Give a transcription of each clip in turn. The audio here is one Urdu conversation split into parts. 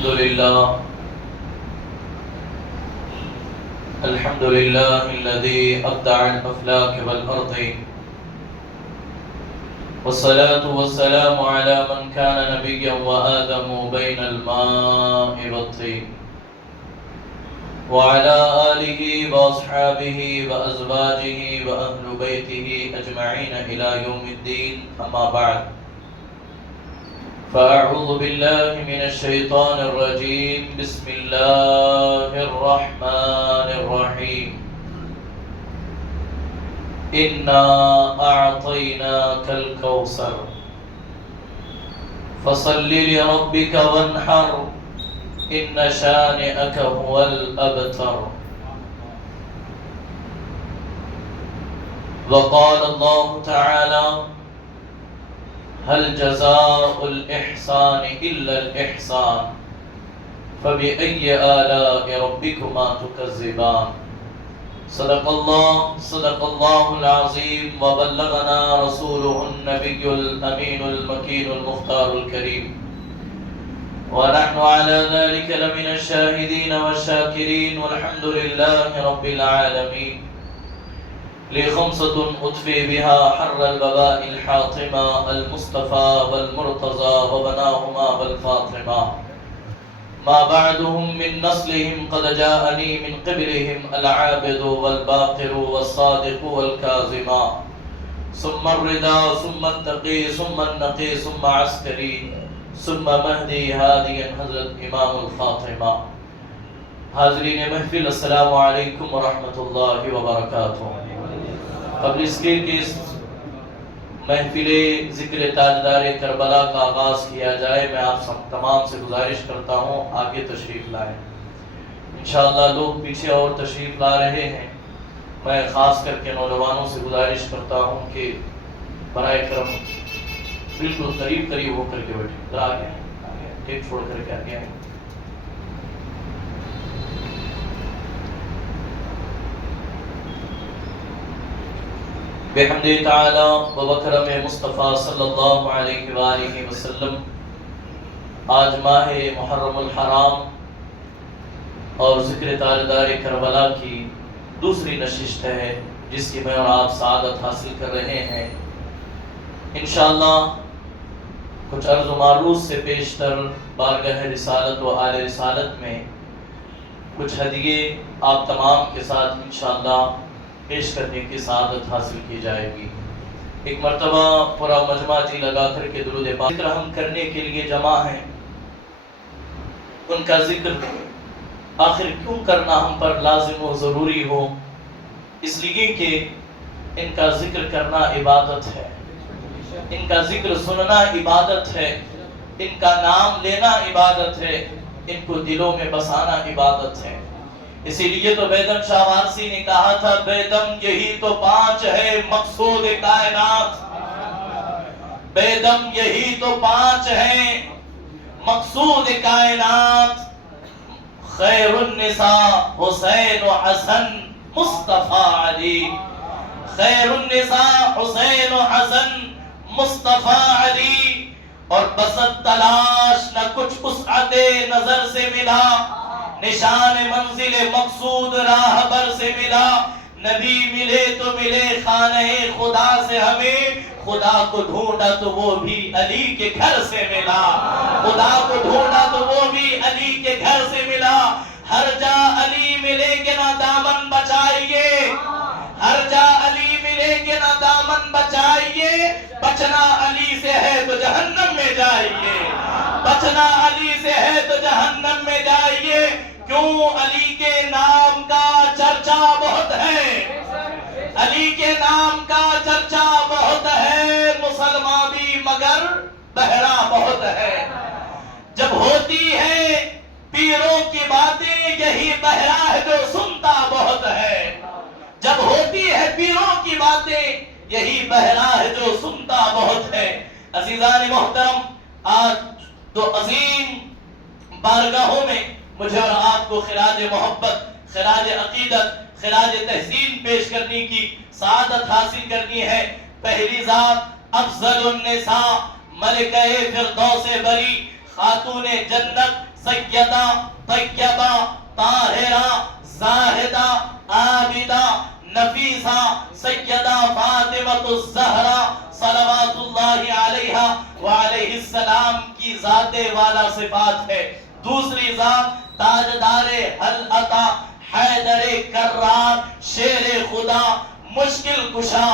الحمد لله الذي أبدع الأفلاك والأرض، والصلاة والسلام على من كان نبيا وآدم بين الماء والطين، وعلى آله وأصحابه وأزواجه وأهل بيته أجمعين إلى يوم الدين. أما بعد، فأعوذ بالله من الشيطان الرجيم. بسم الله الرحمن الرحيم. إنا أعطيناك الكوثر فصل لربك وانحر إن شانئك هو الأبتر. وقال الله تعالى: هل جزاء الإحسان إلا الإحسان فبأي آلاء ربكما تكذبان. صدق الله العظيم، وبلغنا رسوله النبي الأمين المكين المختار الكريم، ونحن على ذلك لمن الشاهدين والشاكرين، والحمد لله رب العالمين. لخمسة أطفئ بها حر الوباء الحاطمة، المصطفى والمرتضى وبناهما والفاطمة. ما بعدهم من نسلهم قد جاءني من قبلهم العابد والباقر والصادق والكاظم، ثم الرضا ثم التقي ثم النقي ثم عسكري ثم مهدي هاديا حضرت امام الفاطمہ. حاضرین محفل، السلام علیکم ورحمۃ اللہ وبرکاتہ. قبل اس کے اس محفل ذکر تاجدار کربلا کا آغاز کیا جائے، میں آپ سب تمام سے گزارش کرتا ہوں آگے تشریف لائیں. انشاءاللہ لوگ پیچھے اور تشریف لا رہے ہیں. میں خاص کر کے نوجوانوں سے گزارش کرتا ہوں کہ برائے کرم بالکل قریب ہو کر کے بیٹھیں. آگے ٹیک چھوڑ کر کے آگے آئیں. بحمد تعالی و بکرم مصطفیٰ صلی اللہ علیہ وآلہ وسلم، آج ماہ محرم الحرام اور ذکر تاجدار کربلا کی دوسری نشست ہے، جس کی میں اور آپ سعادت حاصل کر رہے ہیں. انشاءاللہ کچھ عرض و معروض سے پیشتر بارگاہ رسالت و آل رسالت میں کچھ ہدیے آپ تمام کے ساتھ انشاءاللہ پیش کرنے کی سعادت حاصل کی جائے گی. ایک مرتبہ پورا مجمع جی لگا کر کے درود پاک ذکر ہم کرنے کے لیے جمع ہیں. ان کا ذکر آخر کیوں کرنا ہم پر لازم و ضروری ہو؟ اس لیے کہ ان کا ذکر کرنا عبادت ہے، ان کا ذکر سننا عبادت ہے، ان کا نام لینا عبادت ہے، ان کو دلوں میں بسانا عبادت ہے. اسی لیے تو بیدم شاہ وارسی نے کہا تھا: بیدم یہی تو پانچ ہے مقصود کائنات، بیدم یہی تو پانچ ہے مقصود کائنات، خیر النساء حسین و حسن مصطفیٰ علی، خیر النساء حسین و حسن مصطفیٰ علی. اور بسط تلاش نہ کچھ وسعت نظر سے ملا، نشان منزل مقصود راہبر سے ملا. نبی ملے تو ملے خانہ خدا سے ہمیں، خدا کو ڈھونڈا تو وہ بھی علی کے گھر سے ملا، خدا کو ڈھونڈا تو وہ بھی علی کے گھر سے ملا. ہر جا علی ملے کہ نہ دامن بچائیے، ہر جا علی ملے کہ نہ دامن بچائیے، بچنا علی سے ہے تو جہنم میں جائیے، بچنا علی سے ہے تو جہنم میں جائیے. کیوں؟ علی کے نام کا چرچا بہت ہے، علی کے نام کا چرچا بہت ہے، مسلمان بھی مگر بہرا بہت ہے. جب ہوتی ہے پیروں کی باتیں یہی بہرا ہے جو سنتا بہت ہے، جب ہوتی ہے پیروں کی باتیں یہی بہرا ہے جو سنتا بہت ہے. عزیزان محترم، آج تو عظیم بارگاہوں میں مجھے اور آپ کو خراج محبت، خراج عقیدت، خراج تحسین پیش کرنے کی سعادت حاصل کرنی ہے. پہلی ذات افضل النساء، ملکہ فردوس بری، خاتون جنت سیدہ طیبہ طاہرہ زاہدہ عابدہ نفیسہ سیدہ فاطمہ الزہرا صلوات اللہ علیہا وعلیہ السلام کی ذات والا صفات ہے۔ دوسری ذات تاجدار حلعتہ حیدر کرار شیر خدا مشکل کشا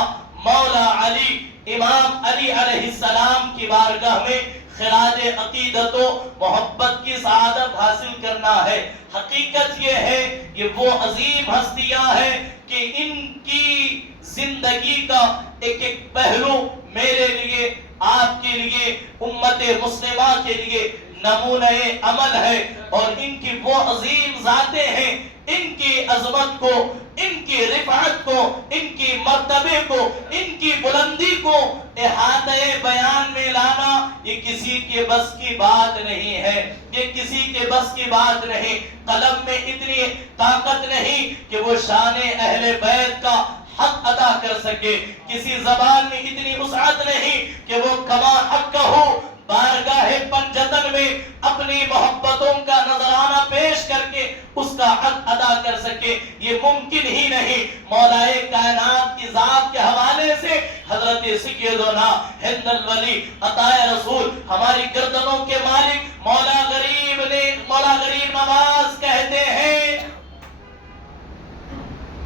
مولا علی امام علی علیہ السلام کی بارگاہ میں خراج عقیدت و محبت کی سعادت حاصل کرنا ہے۔ حقیقت یہ ہے کہ وہ عظیم ہستیاں ہیں کہ ان کی زندگی کا ایک ایک پہلو میرے لیے، آپ کے لیے، امت مسلمہ کے لیے نمونہ عمل ہے، اور ان کی وہ عظیم ذاتیں ہیں، ان کی عظمت کو، ان کی رفعت کو، ان کی مرتبے کو، ان کی بلندی کو احاطہ بیان میں لانا یہ کسی کے بس کی بات نہیں ہے، یہ کسی کے بس کی بات نہیں۔ قلم میں اتنی طاقت نہیں کہ وہ شان اہل بیت کا حق ادا کر سکے، کسی زبان میں اتنی وسعت نہیں کہ وہ کما حق ہو بارگاہ پنجتن میں اپنی محبتوں کا نذرانہ پیش کر کے اس کا حق ادا کر سکے، یہ ممکن ہی نہیں۔ مولائے کائنات کی ذات کے حوالے سے حضرت سیدنا ہند الولی عطائے رسول ہماری گردنوں کے مالک مولا غریب نواز کہتے ہیں،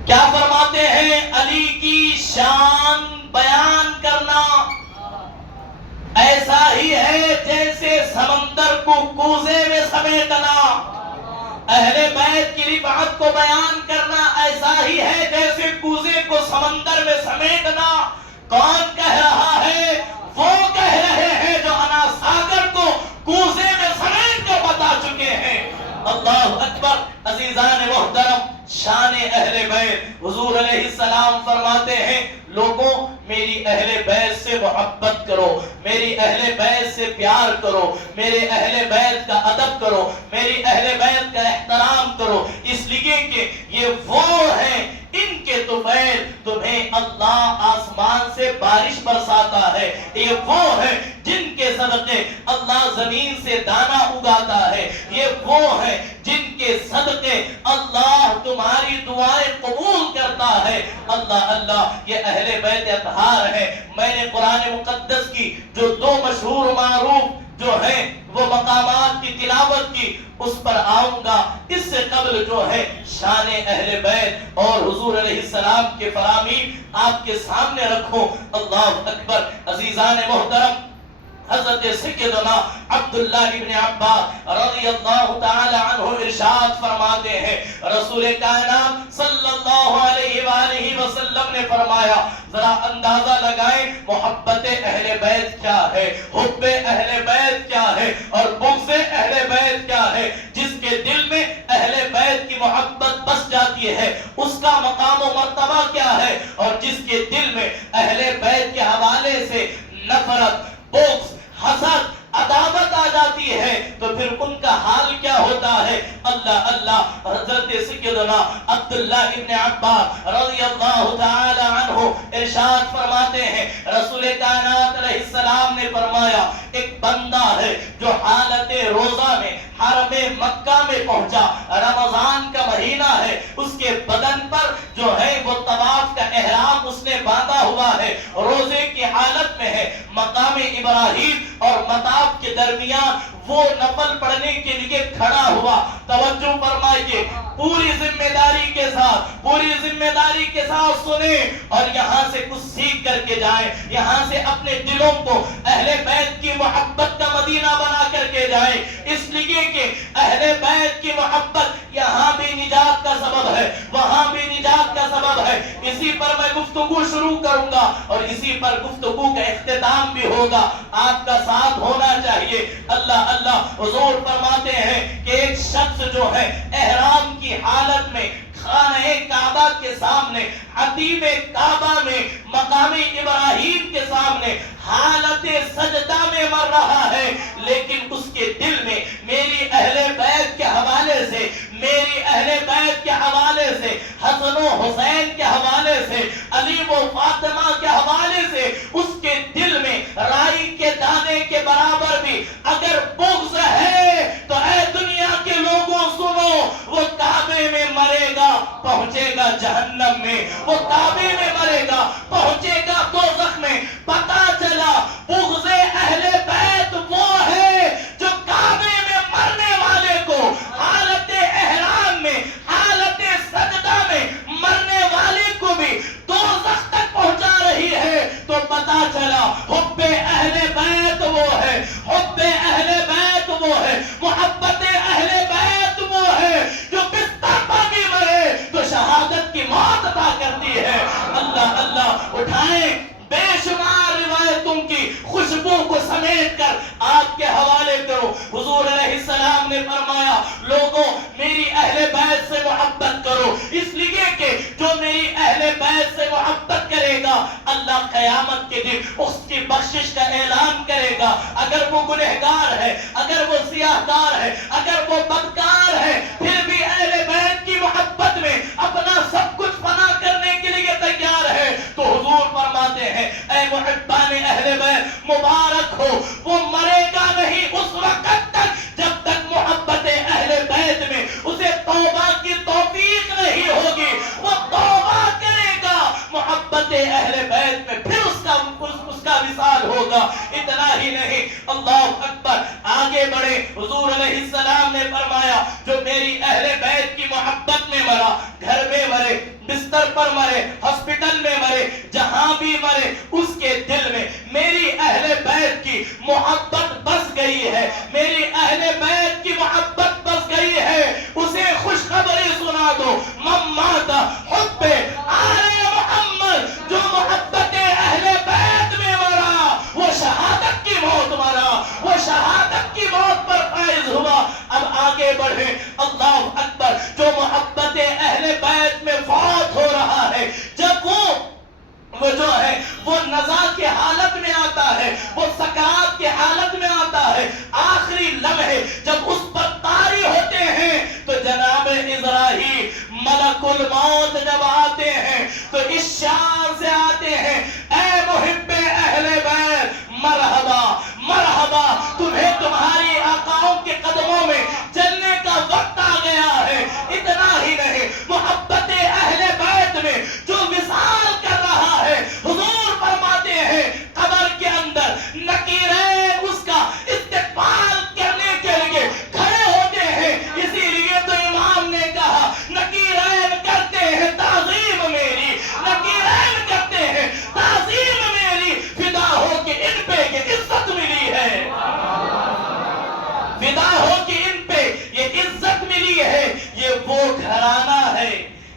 کیا فرماتے ہیں؟ علی کی شان بیان کرنا ایسا ہی ہے جیسے سمندر کو کوزے میں سمیٹنا، اہل بیت کی رفعت کو بیان کرنا ایسا ہی ہے جیسے کوزے کو سمندر میں سمیٹنا۔ کون کہہ رہا ہے؟ وہ کہہ رہے ہیں جو انا ساگر کو کوزے میں سمیٹ کر بتا چکے ہیں۔ اللہ اکبر۔ عزیزان محترم، شان اہل بیت، حضور علیہ السلام فرماتے ہیں لوگوں میری اہل بیت سے محبت کرو، میری اہل بیت سے پیار کرو، میرے اہل بیت کا ادب کرو، میری اہل بیت کا احترام کرو، اس لیے کہ یہ وہ ہیں ان کے طفیل تمہیں اللہ آسمان سے بارش برساتا ہے، یہ وہ ہیں جن کے صدقے اللہ زمین سے دانہ اگاتا ہے، یہ وہ ہیں جن کے صدقے اللہ تمہاری دعائیں قبول کرتا ہے۔ اللہ اللہ، یہ اہل بیت اطہار ہے۔ میں نے قرآن مقدس کی جو دو مشہور و معروف جو ہیں وہ مقامات کی تلاوت کی، اس پر آؤں گا۔ اس سے قبل جو ہے شان اہل بیت اور حضور علیہ السلام کے فرامین آپ کے سامنے رکھوں۔ اللہ اکبر۔ عزیزان محترم، حضرت سیدنا عبداللہ ابن عباس رضی اللہ تعالی عنہ ارشاد فرماتے ہیں، رسول کائنات صلی اللہ علیہ وآلہ وسلم نے فرمایا، ذرا اندازہ لگائیں محبت اہل بیت کیا ہے، حب اہل بیت کیا ہے، اور بغض اہل بیت کیا ہے۔ جس کے دل میں اہل بیت کی محبت بس جاتی ہے اس کا مقام و مرتبہ کیا ہے، اور جس کے دل میں اہل بیت کے حوالے سے نفرت، بغض، حسد، عداوت آ جاتی ہے تو پھر ان کا حال کیا ہوتا ہے۔ اللہ اللہ۔ حضرت سیدنا عبداللہ ابن عباس رضی اللہ تعالی عنہ ارشاد فرماتے ہیں، رسول کائنات علیہ السلام نے فرمایا، ایک بندہ ہے جو حالت روزہ میں حرم مکہ میں پہنچا، رمضان کا مہینہ ہے، اس کے بدن پر جو ہے وہ طواف کا احرام اس نے باندھا ہوا ہے، روزے کی حالت میں ہے، مقام ابراہیم اور مطاف کے درمیان وہ نفل پڑھنے کے لیے کھڑا ہوا۔ توجہ فرمائیے، پوری ذمہ داری کے ساتھ سنیں اور یہاں سے کچھ سیکھ کر کے جائیں، یہاں سے اپنے دلوں کو اہل بیت کی محبت کا مدینہ بنا کر کے جائیں، اس لیے کہ اہل بیت کی محبت یہاں بھی نجات کا سبب ہے، وہاں بھی نجات کا سبب ہے۔ اسی پر میں گفتگو شروع کروں گا اور اسی پر گفتگو کا اختتام بھی ہوگا۔ آپ کا ساتھ ہونا چاہیے۔ اللہ اللہ۔ حضور فرماتے ہیں کہ ایک شخص جو ہے احرام کی حالت میں خانہ کعبہ کے سامنے، حتیم کعبہ میں، مقام ابراہیم کے سامنے حالت سجدہ میں مر رہا ہے، لیکن اس کے دل میں میری اہل بیت کے حوالے سے، میری اہل بیت کے حوالے سے، حسن و حسین کے حوالے سے، علی و فاطمہ کے حوالے سے اس کے دل میں رائی کے دانے کے برابر بھی اگر بغض ہے تو اے دنیا گا جہنم میں، وہ کعبے میں مرے گا، پہنچے گا دوزخ میں۔ پتا چلا بغض اہل بیت وہ ہے جو کعبے میں مرنے والے کو حالت احرام میں، حالت سجدہ میں مرنے والے کو بھی دوزخ تک پہنچا رہی ہے۔ تو پتا چلا حب اہل بیت وہ ہے، حب اہل بیت وہ ہے، محبت اہل بیت وہ ہے جو بستر پر بھی مرے تو شہادت کی موت عطا کرتی ہے۔ اللہ اللہ اٹھائیں بے شمار روایتوں کی خوشبو کو سمیٹ کر آپ کے حوالے کرو۔ حضور علیہ السلام نے فرمایا لوگوں میری اہل بیت سے محبت کرو، اس لیے کہ جو میری اہل بیت سے محبت کرے گا اللہ قیامت کے دن اس کی بخشش کا اعلان کرے گا۔ اگر وہ گنہگار ہے، اگر وہ سیاہکار ہے، اگر وہ بدکار ہے، پھر بھی اہل بیت کی محبت میں اپنا سب کچھ فنا کرنے کے لیے تیار ہے تو حضور فرماتے ہیں اے محبان اہل بیت مبارک ہو، وہ مرے گا نہیں اس وقت تک جب تک محبت اہل بیت میں اسے توبہ کی توفیق نہیں ہوگی۔ وہ توبہ کرے گا محبت اہل بیت میں، پھر اس کا وصال ہوگا۔ اتنا ہی نہیں، اللہ اکبر، آگے بڑھے۔ حضور علیہ السلام نے فرمایا جو میری اہل بیت کی محبت میں مرا، گھر میں مرے، بستر پر مرے، ہاسپٹل میں مرے، جہاں بھی مرے، اس کے دل میں میری اہل بیت کی محبت بس گئی ہے، میری اہل بیت کی محبت بس گئی ہے، اسے خوشخبری سنا دو من مات حب آل محمد، جو محبت اہل بیت میں مرا وہ شہادت کی موت مرا، وہ شہادت کی موت پر فائز ہوا۔ اب آگے بڑھے، اللہ اکبر، جو محبت اہل بیت میں فوت ہو رہا ہے، جب وہ جو ہے وہ نزا کی حالت میں آتا ہے، وہ سکرات کی حالت میں آتا ہے، آخری لمحے جب اس پر طاری ہوتے ہیں تو جناب اسرائیل ملک الموت جب آتے ہیں تو اس شان سے آتے ہیں اے محب اہل بیت مرحبا مرحبا، تمہیں تمہاری آقاؤں کے قدموں میں چلنے کا وقت آ گیا ہے۔ اتنا ہی نہیں، محبت اہل بیت میں جو وصال کر رہا ہے، حضور فرماتے ہیں قبر کے اندر نکیرین اس کا استقبال کرنے کے لیے کھڑے ہوتے ہیں۔ اسی لیے تو امام نے کہا نکیرین کرتے ہیں تعظیم میری، نکیرین کرتے ہیں تعظیم میری، فدا ہو کہ ان پہ یہ عزت ملی ہے، فدا ہو کہ ان پہ یہ عزت ملی ہے۔ یہ وہ گھرانہ ہے،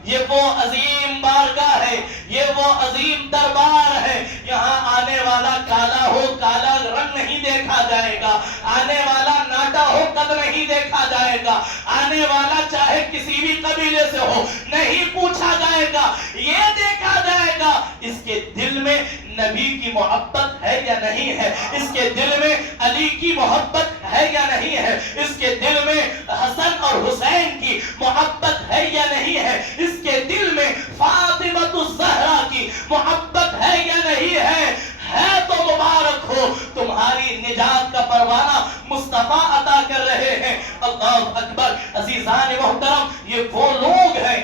یہ وہ عظیم بارگاہ ہے، یہ وہ عظیم دربار ہے۔ یہاں آنے والا کالا ہو کالا رنگ نہیں دیکھا جائے گا، آنے والا ناٹا ہو قد نہیں دیکھا جائے گا، آنے والا چاہے کسی بھی قبیلے سے ہو نہیں پوچھا جائے گا، یہ دیکھا جائے گا اس کے دل میں نبی کی محبت ہے یا نہیں ہے، اس کے دل میں علی کی محبت ہے یا نہیں ہے، اس کے دل میں حسن اور حسین کی محبت ہے یا نہیں ہے، اس کے دل میں فاطمہ الزہرا کی محبت ہے یا نہیں ہے تو مبارک ہو، تمہاری نجات کا پروانہ مصطفیٰ عطا کر رہے ہیں۔ اللہ اکبر، عزیزان محترم، یہ وہ لوگ ہیں،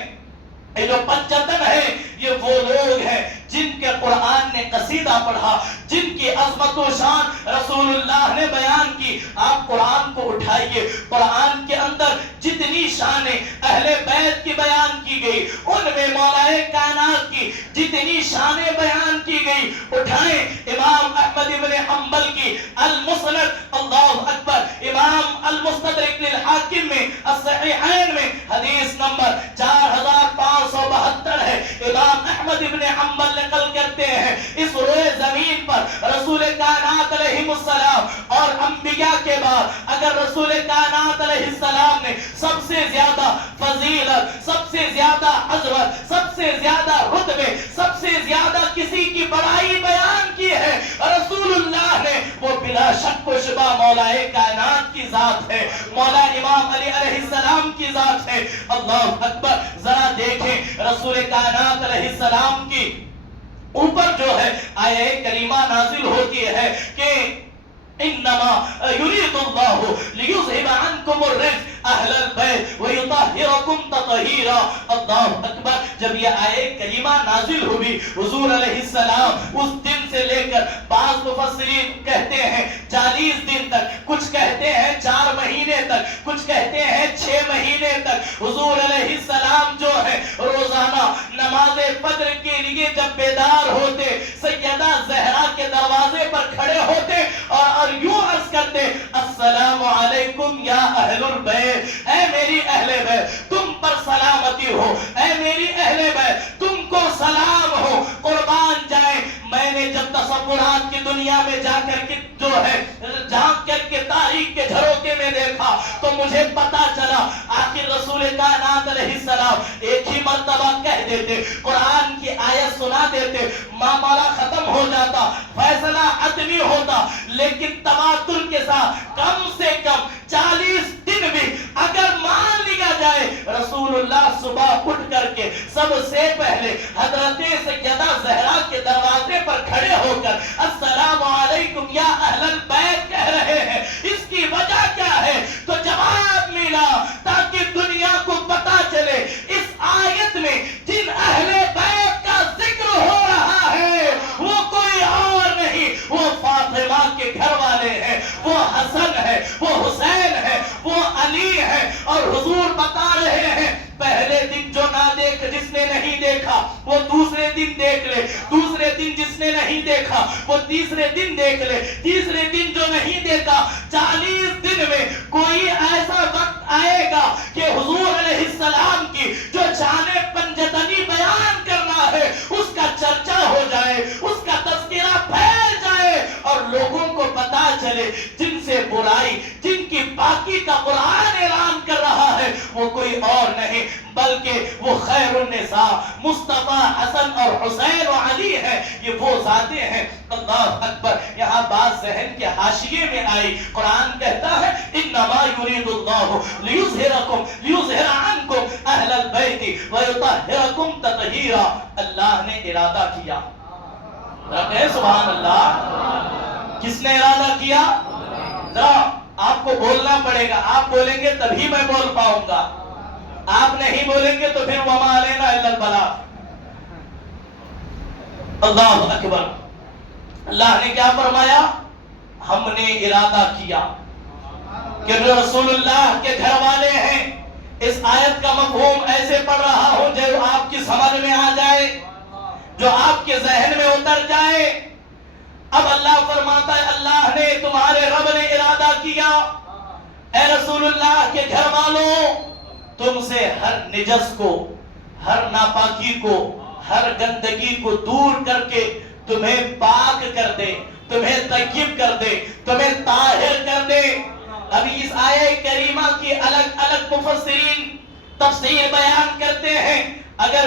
یہ جو پنجتن ہے، یہ وہ لوگ ہیں جن کے قرآن نے قصیدہ پڑھا، جن کی عظمت و شان رسول اللہ نے بیان کی۔ آپ قرآن کو اٹھائیے، قرآن کے اندر جتنی شانیں اہل بیت کی بیان کی گئی، ان میں مولا کائنات کی جتنی شانیں بیان کی گئی، اٹھائیں امام احمد ابن حنبل کی المسند، اللہ اکبر، امام المستدرک للحاکم میں الصحیحین میں حدیث نمبر 4572 ہے۔ امام احمد ابن حنبل نقل کرتے ہیں اس روئے زمین پر رسول کائنات علیہ السلام اور انبیاء کے بعد اگر رسول کائنات علیہ السلام نے سب سے زیادہ فضیلت، سب سے زیادہ عظمت، سب سے زیادہ رتبے، سب سے زیادہ کسی کی بڑائی بیان کی ہے رسول اللہ نے، وہ بلا شک و شبہ مولا کائنات کی ذات ہے، مولا امام علی علیہ السلام کی ذات ہے۔ اللہ اکبر، ذرا دیکھیں رسول کائنات علیہ السلام کی اوپر جو ہے آیہ کریمہ نازل ہوتی ہے کہ انما یرید اللہ لیذھب عنکم الرجس اہل البیت ویطہرکم تطہیرا۔ اللہ اکبر۔ جب یہ آیت کریمہ نازل ہوئی حضور علیہ السلام اس دن سے لے کر بعض مفسرین کہتے ہیں 40 دن تک، کچھ کہتے ہیں 4 مہینے تک، کچھ کہتے ہیں 6 مہینے تک حضور علیہ السلام جو ہے روزانہ نماز فجر کے لیے جب بیدار ہوتے سیدہ زہرا کے دروازے پر کھڑے ہوتے اور یوں عرض کرتے السلام علیکم یا اہل البیت، اے میری اہل بیت تم پر سلامتی ہو، اے میری اہل بیت تم کو سلام ہو، قربان جائیں میں نے جب تصورات کی دنیا میں جا کر کے جو ہے جھانک کر کے تاریخ کے جھروکے میں دیکھا تو مجھے پتا چلا آخر رسول کائنات علیہ السلام ایک ہی مرتبہ کہہ دیتے، قرآن کی آیت سنا دیتے، معاملہ ختم ہو جاتا، فیصلہ عدمی ہوتا، لیکن تواتر کے ساتھ کم سے کم 40 دن بھی اگر مان لیا جائے رسول اللہ صبح اٹھ کر کے سب سے پہلے حضرت سیدہ زہرا کے دروازے پر کھڑے ہو کر السلام علیکم یا اہل البیت کہہ رہے ہیں۔ اس کی وجہ کیا ہے؟ تو جواب ملا تاکہ دنیا کو پتا چلے اس آیت میں جن اہل بیت کا ذکر ہو رہا ہے وہ کوئی اور نہیں، وہ فاطمہ کے گھر والے ہیں، وہ حسن ہے، وہ حسین ہے، وہ علی ہے۔ اور حضور بتا رہے ہیں پہلے دن جو نہ دیکھ جس نے نہیں دیکھا وہ دوسرے دن دیکھ لے، دوسرے دن جس نے نہیں دیکھا وہ تیسرے دن دیکھ لے، تیسرے دن جو نہیں دیکھا 40 دن میں کوئی ایسا وقت آئے گا کہ حضور علیہ السلام کی جو شان پنجتنی بیان کرنا ہے اس کا چرچا ہو جائے، اس کا تذکرہ پھیل جائے اور لوگوں کو پتا چلے جن سے برائی جن کی پاکی کا قرآن اعلان کر رہا ہے وہ کوئی اور نہیں بلکہ وہ خیر النساء مصطفیٰ حسن اور حسین و علی ہے، یہ وہ ذاتیں ہیں۔ اللہ اکبر۔ یہاں بات ذہن کے حاشیے میں آئی، قرآن کہتا ہے انما یرید اللہ لیظہر عنکم اہل البیت ویطہرکم تطہیرا۔ اللہ نے ارادہ کیا، کہے سبحان اللہ۔ کس نے ارادہ کیا؟ ذرا آپ کو بولنا پڑے گا، آپ بولیں گے تبھی میں بول پاؤں گا، آپ نہیں بولیں گے تو پھر وما علینا الا البلاغ۔ اللہ اکبر۔ اللہ نے کیا فرمایا؟ ہم نے ارادہ کیا کہ جو رسول اللہ کے گھر والے ہیں اس آیت کا مفہوم ایسے پڑھ رہا ہوں جو آپ کی سمجھ میں آ جائے، جو آپ کے ذہن میں اتر جائے۔ اب اللہ فرماتا ہے اللہ نے تمہارے رب نے ارادہ کیا اے رسول اللہ کے گھر والوں تم سے ہر نجس کو، ہر ناپاکی کو، ہر گندگی کو دور کر کے تمہیں پاک کر دے، تمہیں طیب کر دے، تمہیں طاہر کر دے۔ ابھی اس آیہ کریمہ کی الگ الگ مفسرین تفسیر بیان کرتے ہیں، اگر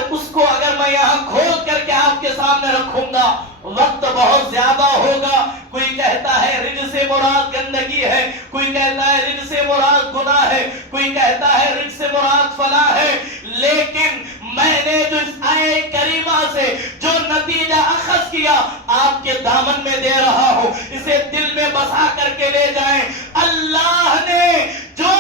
میں یہاں کھول کر کے آپ کے سامنے رکھوں گا وقت بہت زیادہ ہوگا۔ کوئی کہتا ہے رجس سے مراد گندگی ہے، کوئی کہتا ہے رجس سے مراد گناہ ہے، کوئی کہتا ہے رجس سے مراد فلاح ہے، لیکن میں نے جو اس آیہ کریمہ سے جو نتیجہ اخذ کیا آپ کے دامن میں دے رہا ہوں، اسے دل میں بسا کر کے لے جائیں۔ اللہ نے جو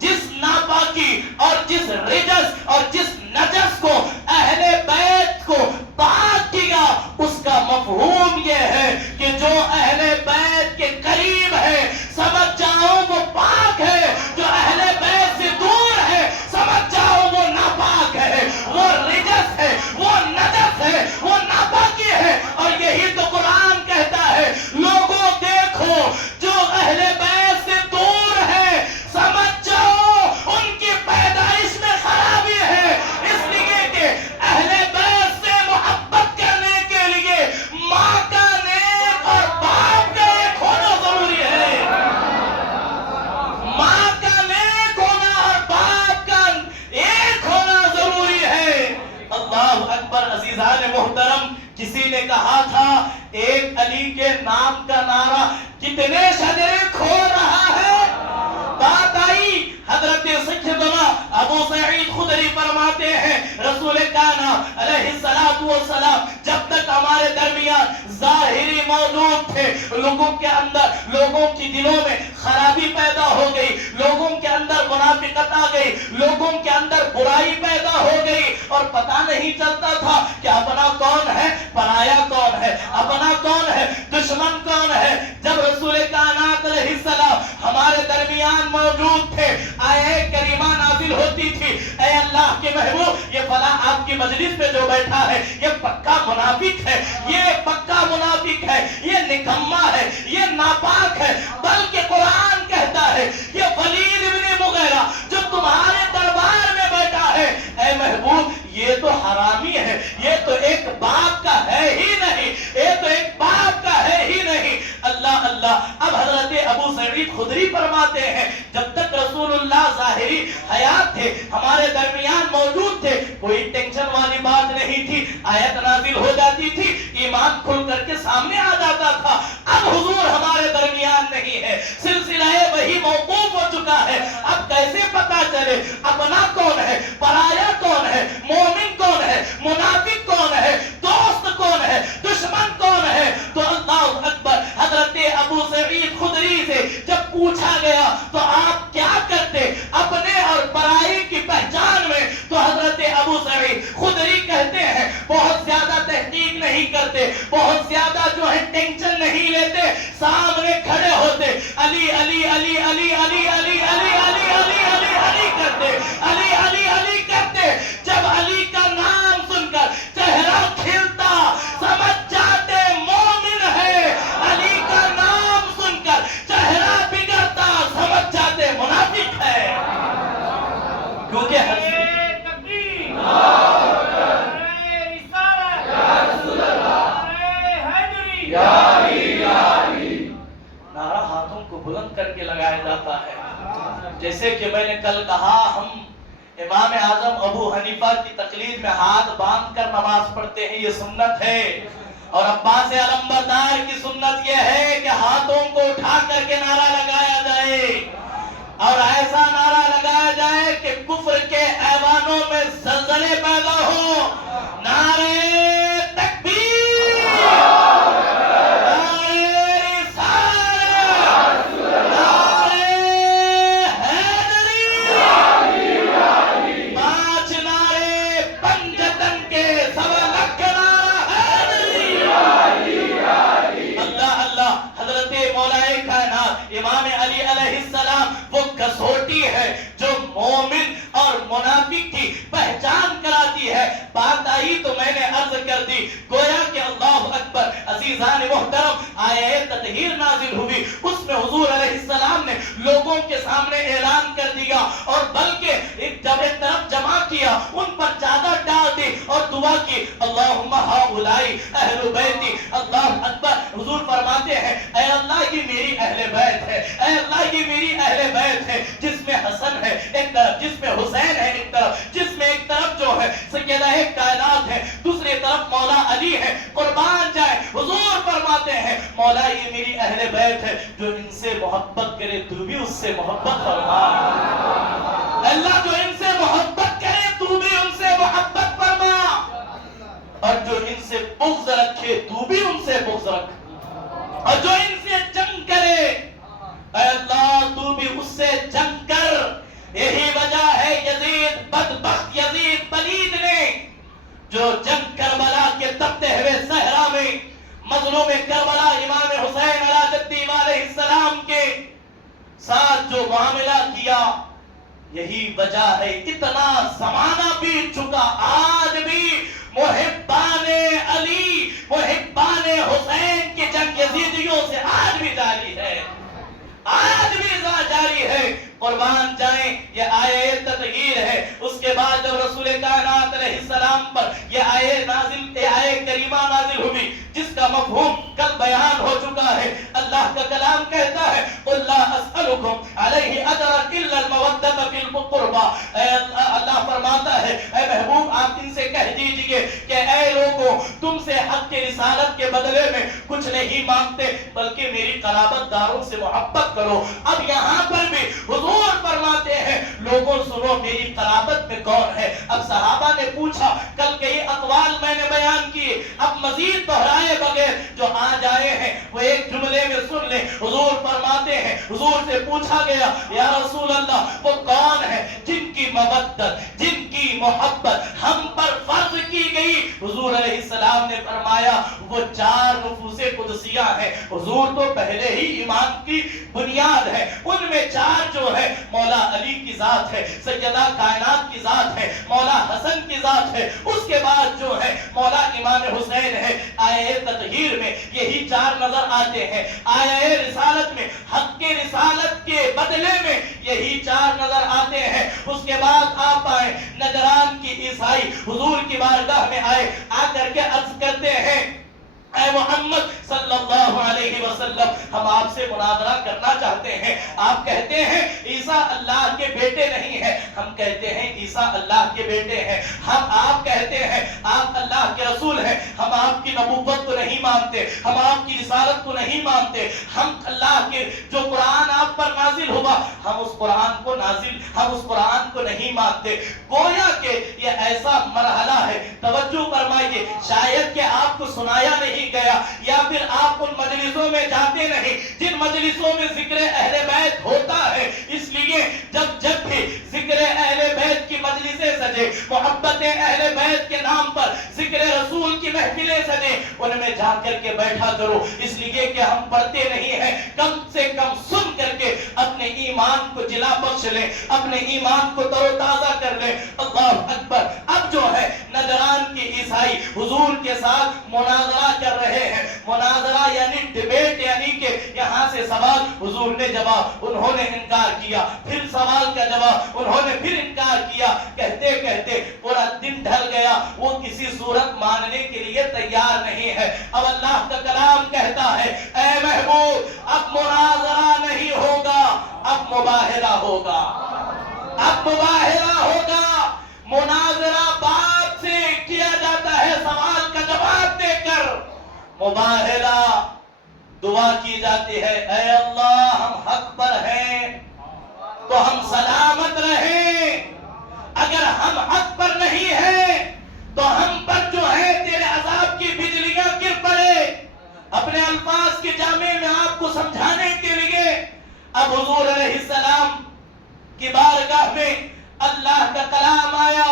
جس ناپاکی اور جس رجس اور جس نجس کو اہل بیت کو پاک کیا اس کا مفہوم یہ ہے کہ جو اہل بیت کے قریب ہے سمجھ جاؤ وہ پاک ہے، جو اہل بیت سے دور ہے سمجھ جاؤ وہ ناپاک ہے، وہ رجس ہے، وہ نجس ہے، وہ ناپاکی ہے۔ اور یہی تو قرآن کہتا ہے لوگوں دیکھو جو اہل بیت سے دور ہے سمجھ جاؤ ان کی پیدائش میں خرابی ہے، اس لیے کہ اہل بیت سے محبت کرنے کے لیے ماں کا نیک اور باپ کا ایک ہونا ضروری ہے، ماں کا نیک ہونا اور باپ کا ایک ہونا ضروری ہے۔ اللہ اکبر۔ عزیزان محترم، کسی نے کہا تھا ایک علی کے نام کا نعرہ کتنے شجرے کھول رہا ہے۔ بات آئی حضرت سیدنا ابو سعید خدری فرماتے ہیں رسول کائنات علیہ السلام جب تک ہمارے درمیان ظاہری موجود تھے لوگوں کے اندر، لوگوں کی دلوں میں خرابی پیدا ہو گئی، لوگوں کے اندر منافقت گئی, لوگوں کے اندر برائی پیدا ہو گئی اور پتہ نہیں چلتا تھا کہ اپنا کون ہے, پرایا کون ہے, اپنا کون ہے, دشمن کون ہے. جب رسول کائنات علیہ السلام ہمارے درمیان موجود تھے, آیے کریمہ نازل ہوتی تھی, اے اللہ کے محبوب, یہ فلاں آپ کی مجلس پہ جو بیٹھا ہے یہ پکا منافق ہے, یہ پکا منافق ہے, یہ نکما ہے, یہ ناپاک ہے. بلکہ قرآن کہتا ہے یہ ولید ابن مغیرہ جو تمہارے دربار میں بیٹھا ہے, اے محبوب یہ تو حرامی ہے, یہ تو ایک باپ کا ہے ہی نہیں, یہ تو ایک باپ کا ہے ہی نہیں. اللہ اللہ. اب حضرت ابو سعید خدری فرماتے ہیں جب تک رسول اللہ ظاہری حیات تھے, ہمارے درمیان موجود تھے, کوئی ٹینشن والی بات نہیں تھی, آیت نازل ہو جاتی تھی, ایمان کھل کر کے سامنے آ جاتا تھا. اب حضور ہمارے درمیان نہیں ہے, سلسلہ وہی موقوف ہو چکا ہے. اب کیسے پتا چلے اپنا کون ہے, پرایا کون ہے, مومن کون ہے, منافق کون ہے, دوست کون ہے, دشمن کون ہے؟ تو اللہ اکبر. حضرت ابو سعید خدری سے جب پوچھا گیا تو آپ کیا کرتے اپنے اور برائی کی پہچان میں, تو حضرت ابو سعید خدری کہتے ہیں بہت زیادہ تحقیق نہیں کرتے, بہت زیادہ جو ہے ٹینشن نہیں لیتے, سامنے کھڑے ہوتے, علی علی علی علی علی علی علی علی علی علی علی کرتے, علی علی علی کرتے. جب علی کا نام سن کر چہرہ کھلتا سمجھ جاتے مومن ہے, علی کا نام سن کر چہرہ بگڑتا سمجھ جاتے منافق ہے. کیونکہ نعرہ ہاتھوں کو بلند کر کے لگایا جاتا ہے. جیسے کہ میں نے کل کہا, ہم امام اعظم ابو حنیفہ کی تقلید میں ہاتھ باندھ کر نماز پڑھتے ہیں, یہ سنت ہے. اور عباس علمبردار کی سنت یہ ہے کہ ہاتھوں کو اٹھا کر کے نعرہ لگایا جائے, اور ایسا نعرہ لگایا جائے کہ کفر کے ایوانوں میں زلزلے پیدا ہو. نعرہ تکبیر, نعرہ رسالت, نعرہ حیدری, 5 نعرے پنجتن کے, سوا لکھ نعرہ حیدری. اللہ اللہ. حضرت مولا کائنات امام علی علیہ السلام وہ کسوٹی ہے جو مومن اور منافق کی پہچان کراتی ہے. بات آئی تو میں نے عرض کر دی, گویا کہ اللہ اکبر. عزیزان محترم, آیت تطہیر نازل ہوئی, اس میں حضور علیہ السلام نے لوگوں کے سامنے اعلان کر دیا, اور بلکہ جب ایک طرف جمع کیا ان پر چادر ڈال دی اور دعا کی, اللہم ہؤلائی اہل بیتی. اللہ اکبر. حضور فرماتے ہیں اے اللہ یہ میری اہل بیت ہے, اے اللہ یہ میری اہل بیت ہے, جس میں حسن ہے ایک طرف, جس میں حسین ہے ایک طرف, جس میں ایک طرف جو ہے سیدہ کائنات ہے, دوسری طرف مولا علی ہے, قربان جائے. حضور فرماتے ہیں مولا یہ میری اہل بیت ہے, جو ان سے محبت کرے تو بھی اس سے محبت فرما. اللہ جو ان سے محبت کرے تو بھی ان سے محبت فرما, اور جو ان سے بغض رکھے تو بھی ان سے بغض رکھ, اور جو ان سے جنگ کرے اے اللہ تو بھی اس سے جنگ کر. یہی وجہ ہے یزید, بدبخت یزید پلید نے جو جنگ کربلا کے تپتے ہوئے صحرا میں مظلوم کربلا امام حسین علیہ جدی علیہ السلام کے ساتھ جو معاملہ کیا, یہی وجہ ہے اتنا زمانہ بیت چکا, آج بھی محبان علی, محبان حسین کی جنگ یزیدیوں سے آج بھی جاری ہے, آج بھی جاری ہے. قربان جائیں. یہ آیت تطہیر ہے. اس کے بعد جب رسول کائنات علیہ السلام پر یہ آیت کریمہ نازل ہوئی جس کا مفہوم کل بیان ہو چکا ہے. اللہ کا کلام کہتا ہے قُلْ لَا أَسْأَلُكُمْ عَلَيْهِ أَجْرًا إِلَّا الْمَوَدَّةَ فِي الْقُرْبَى. اللہ فرماتا ہے اے محبوب آپ ان سے کہہ دیجئے کہ اے لوگوں تم سے حق کی رسالت کے بدلے میں کچھ نہیں مانگتے بلکہ میری قرابت داروں سے محبت کرو. اب یہاں پر بھی حضور فرماتے ہیں لوگوں سنو میری قرابت میں کون ہے. اب صحابہ نے پوچھا, کل کئی اقوال میں نے بیان کیے, اب مزید دہرائے بغیر جو آج آئے ہیں وہ ایک جملے میں سن لیں. حضور فرماتے ہیں حضور سے پوچھا گیا یا رسول اللہ وہ کون ہے جن کی مودت، جن کی محبت ہم پر فرض کی گئی، حضور علیہ السلام نے فرمایا وہ 4 نفوس قدسیہ ہیں۔ حضور تو پہلے ہی ایمان کی بنیاد ہے، ان میں 4 جو ہے مولا علی کی ذات ہے، سیدہ کائنات کی ذات ہے، مولا حسن کی ذات ہے، اس کے بعد جو ہے مولا امام حسین ہے۔ آیہ تطہیر میں یہی 4 نظر آتے ہیں، آیہ رسالت میں حق کے رسالت کے بدلے میں یہی 4 نظر آتے ہیں۔ اس کے بعد آپ آئے نجران کی عیسائی حضور کی بارگاہ میں آئے، آ کر کے عرض کرتے ہیں اے محمد صلی اللہ علیہ وسلم، ہم آپ سے مناظرہ کرنا چاہتے ہیں۔ آپ کہتے ہیں عیسیٰ اللہ کے بیٹے نہیں ہیں، ہم کہتے ہیں عیسیٰ اللہ کے بیٹے ہیں۔ آپ کہتے ہیں آپ اللہ کے رسول ہیں، ہم آپ کی نبوت کو نہیں مانتے، ہم آپ کی رسالت کو نہیں مانتے، ہم اللہ کے جو قرآن آپ پر نازل ہوا ہم اس قرآن کو نہیں مانتے۔ گویا کہ یہ ایسا مرحلہ ہے، توجہ فرمائیے، شاید کہ آپ کو سنایا نہیں گیا یا پھر آپ ان مجلسوں میں جاتے نہیں جن مجلسوں میں ذکر اہل بیت ہوتا ہے، اس لیے جب بھی ذکر اہل بیت کی مجلسیں سجے، محبت اہل بیت کے نام پر ذکر رسول کی محفلیں سجے، ان میں جا کر کے بیٹھا کرو، اس لیے کہ ہم پڑھتے نہیں ہیں، کم سے کم سن کر کے اپنے ایمان کو جلا بخش لیں، اپنے ایمان کو تر و تازہ کر لیں۔ اللہ اکبر۔ اب جو ہے نجران کی عیسائی حضور کے ساتھ مناظرہ کر رہے ہیں، مناظرہ یعنی ڈیبیٹ، یعنی کہ یہاں سے سوال حضور نے جواب، انہوں نے انکار کیا، پھر سوال کا جواب، انہوں نے پھر انکار کیا، کہتے کہتے پورا دن ڈھل گیا، وہ کسی صورت ماننے کے لیے تیار نہیں ہے۔ اب اللہ کا کلام کہتا ہے اے محبوب اب مناظرہ نہیں ہوگا، اب مباہلہ ہوگا، اب مباہلہ ہوگا۔ مناظرہ بات سے کیا جاتا ہے، سوال کا جواب دے کر، مباہلہ دعا کی جاتی ہے اے اللہ ہم حق پر ہیں تو ہم سلامت رہیں، اگر ہم حق پر نہیں ہیں تو ہم پر جو ہے تیرے عذاب کی بجلیاں گر پڑے۔ اپنے الفاظ کے جامع میں آپ کو سمجھانے کے لیے اب حضور علیہ السلام کی بارگاہ میں اللہ کا کلام آیا،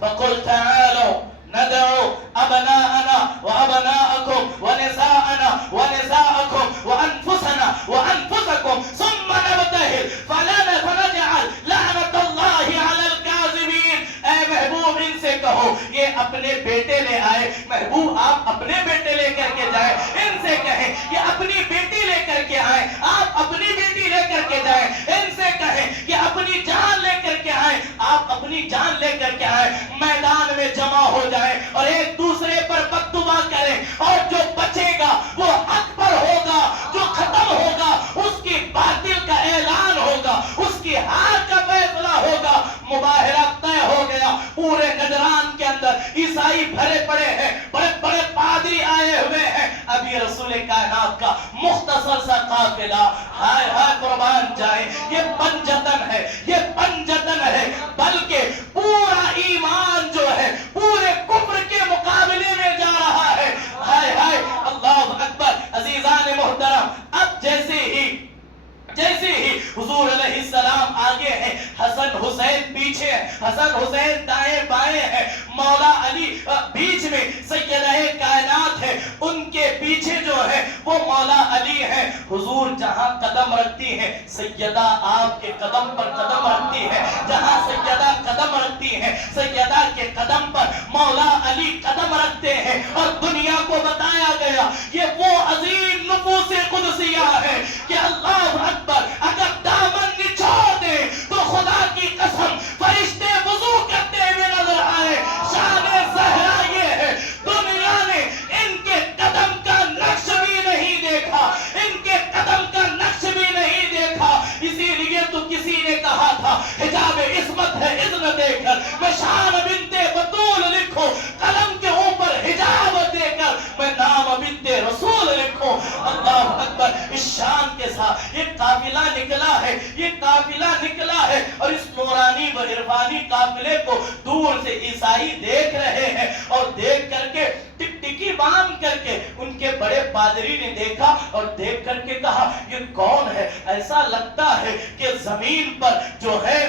فَقُلْ تَعَالَوْا نَدْعُوا أَبْنَاءَنَا وَأَبْنَاءَكُمْ وَنِسَاءَنَا وَنِسَاءَكُمْ وَأَنفُسَنَا وَأَنفُسَكُمْ ثُمَّ نَبْتَهِلْ فَنَجْعَلْ لَعْنَةَ اللَّهِ عَلَى الْكَاذِبِينَ۔ اے محبوب ان سے کہو یہ اپنے بیٹے لے آئے، محبوب آپ اپنے بیٹے لے کر کے جائیں، ان سے کہیں یہ اپنی بیٹی لے کر کے آئیں، آپ اپنی بیٹی لے کر کے جائیں، ان سے کہیں کہ اپنی جان لے کر کے آئیں، آپ اپنی جان لے کر کے آئیں، میدان میں جمع ہو جائیں اور ایک دوسرے پر بددعا کریں، اور جو بچے گا وہ حق پر ہوگا، جو ختم ہوگا اس کی باطل کا اعلان ہوگا، اس کی ہار کا فیصلہ ہوگا۔ مباہلہ طے ہو گیا۔ پورے نجران کے اندر عیسائی بھرے پڑے ہیں، بڑے بڑے پادری آئے ہوئے ہیں۔ ابھی رسول کائنات کا مختصر سا قافلہ، ہائے ہائے قربان جائے، یہ پنجتن ہے، یہ پنجتن ہے، بلکہ پورا ایمان جو ہے پورے کفر کے مقابلے میں جا رہا ہے۔ ہائے ہائے اللہ اکبر۔ عزیزان محترم، اب جیسے ہی حضور علیہ السلام آگے ہیں، حسن حسین پیچھے ہیں، حسن حسین دائیں بائیں ہیں، مولا علی بیچ میں سیدہ کائنات ہے، ان کے پیچھے جو ہے وہ مولا علی ہے۔ حضور جہاں قدم رکھتی ہیں سیدہ آپ کے قدم پر قدم رکھتی ہے، جہاں سیدہ قدم رکھتی ہیں سیدہ کے قدم پر مولا علی قدم رکھتے ہیں، اور دنیا کو بتایا گیا یہ وہ عظیم نفوس قدسیہ ہے کہ اللہ اکبر اگر دامن نچوڑ دے تو خدا کی قسم فرشتے وضو کرتے ہوئے نظر آئے۔ شان زہرا یہ ہے دنیا نے ان کے قدم کا نقش بھی نہیں دیکھا، ان کے قدم کا نقش بھی نہیں دیکھا، اسی لیے تو کسی نے کہا تھا حجاب عصمت ہے اذن دے کر میں شان بنت بطول لکھو، قلم کے اوپر حجاب دے کر میں نام بنت رسول لکھو۔ اللہ اکبر۔ اس شان کے ساتھ یہ قافلہ نکلا ہے، یہ قافلہ نکلا ہے، اور اس نورانی و عرفانی قافلے کو دور سے عیسائی دیکھ رہے ہیں، اور دیکھ کر کے ٹکٹکی باندھ کر کے ان کے بڑے پادری نے دیکھا اور دیکھ کر کے کہا یہ کون ہے؟ ایسا لگتا ہے کہ زمین پر جو ہے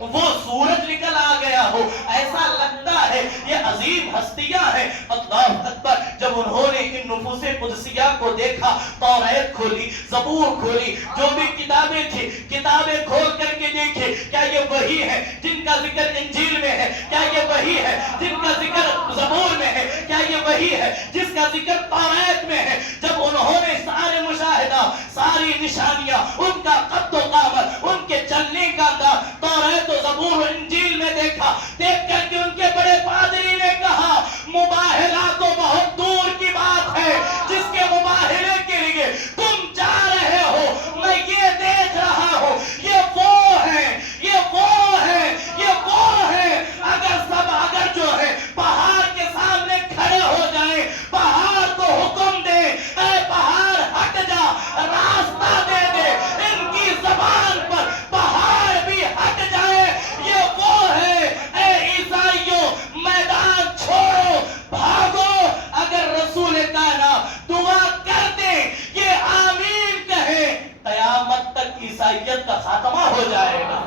وہ سورج نکل آ گیا ہو، ایسا لگتا ہے یہ عظیم ہستیاں ہیں۔ اللہ اکبر۔ جب انہوں نے ان نفوس قدسیہ کو دیکھا، توریت کھولی، زبور کھولی، جو بھی کتابیں تھی کتابیں کھول کر کے دیکھے، کیا یہ وہی ہے جن کا ذکر انجیل میں ہے؟ کیا یہ وہی ہے جن کا ذکر زبور میں ہے؟ کیا یہ وہی ہے جس کا ذکر توریت میں ہے؟ جب انہوں نے سارے مشاہدہ، ساری نشانیاں، ان کا قد و قامت، ان کے چلنے کا انداز توریت و زبور و انجیل میں دیکھا، دیکھ کر کے ان کے بڑے پادری نے کہا مباہلہ تو بہت دور کی بات ہے، جس کے مباہلے کے لیے تم جا رہے ہو، میں یہ دیکھ رہا ہوں، یہ وہ ہے، یہ وہ ہے، یہ وہ ہے۔ اگر جو ہے پہاڑ کے سامنے کھڑے ہو جائیں، پہاڑ کو حکم دے اے پہاڑ ہٹ جا، راستہ دے دے، ان کی زبان پر پہاڑ بھی ہٹ جائے، یہ وہ ہے۔ اے عیسائیوں میدان چھوڑو، بھاگو۔ اگر رسول کائنات دعا کر دیں، یہ آمین کہیں، قیامت تک عیسائیت کا خاتمہ ہو جائے گا۔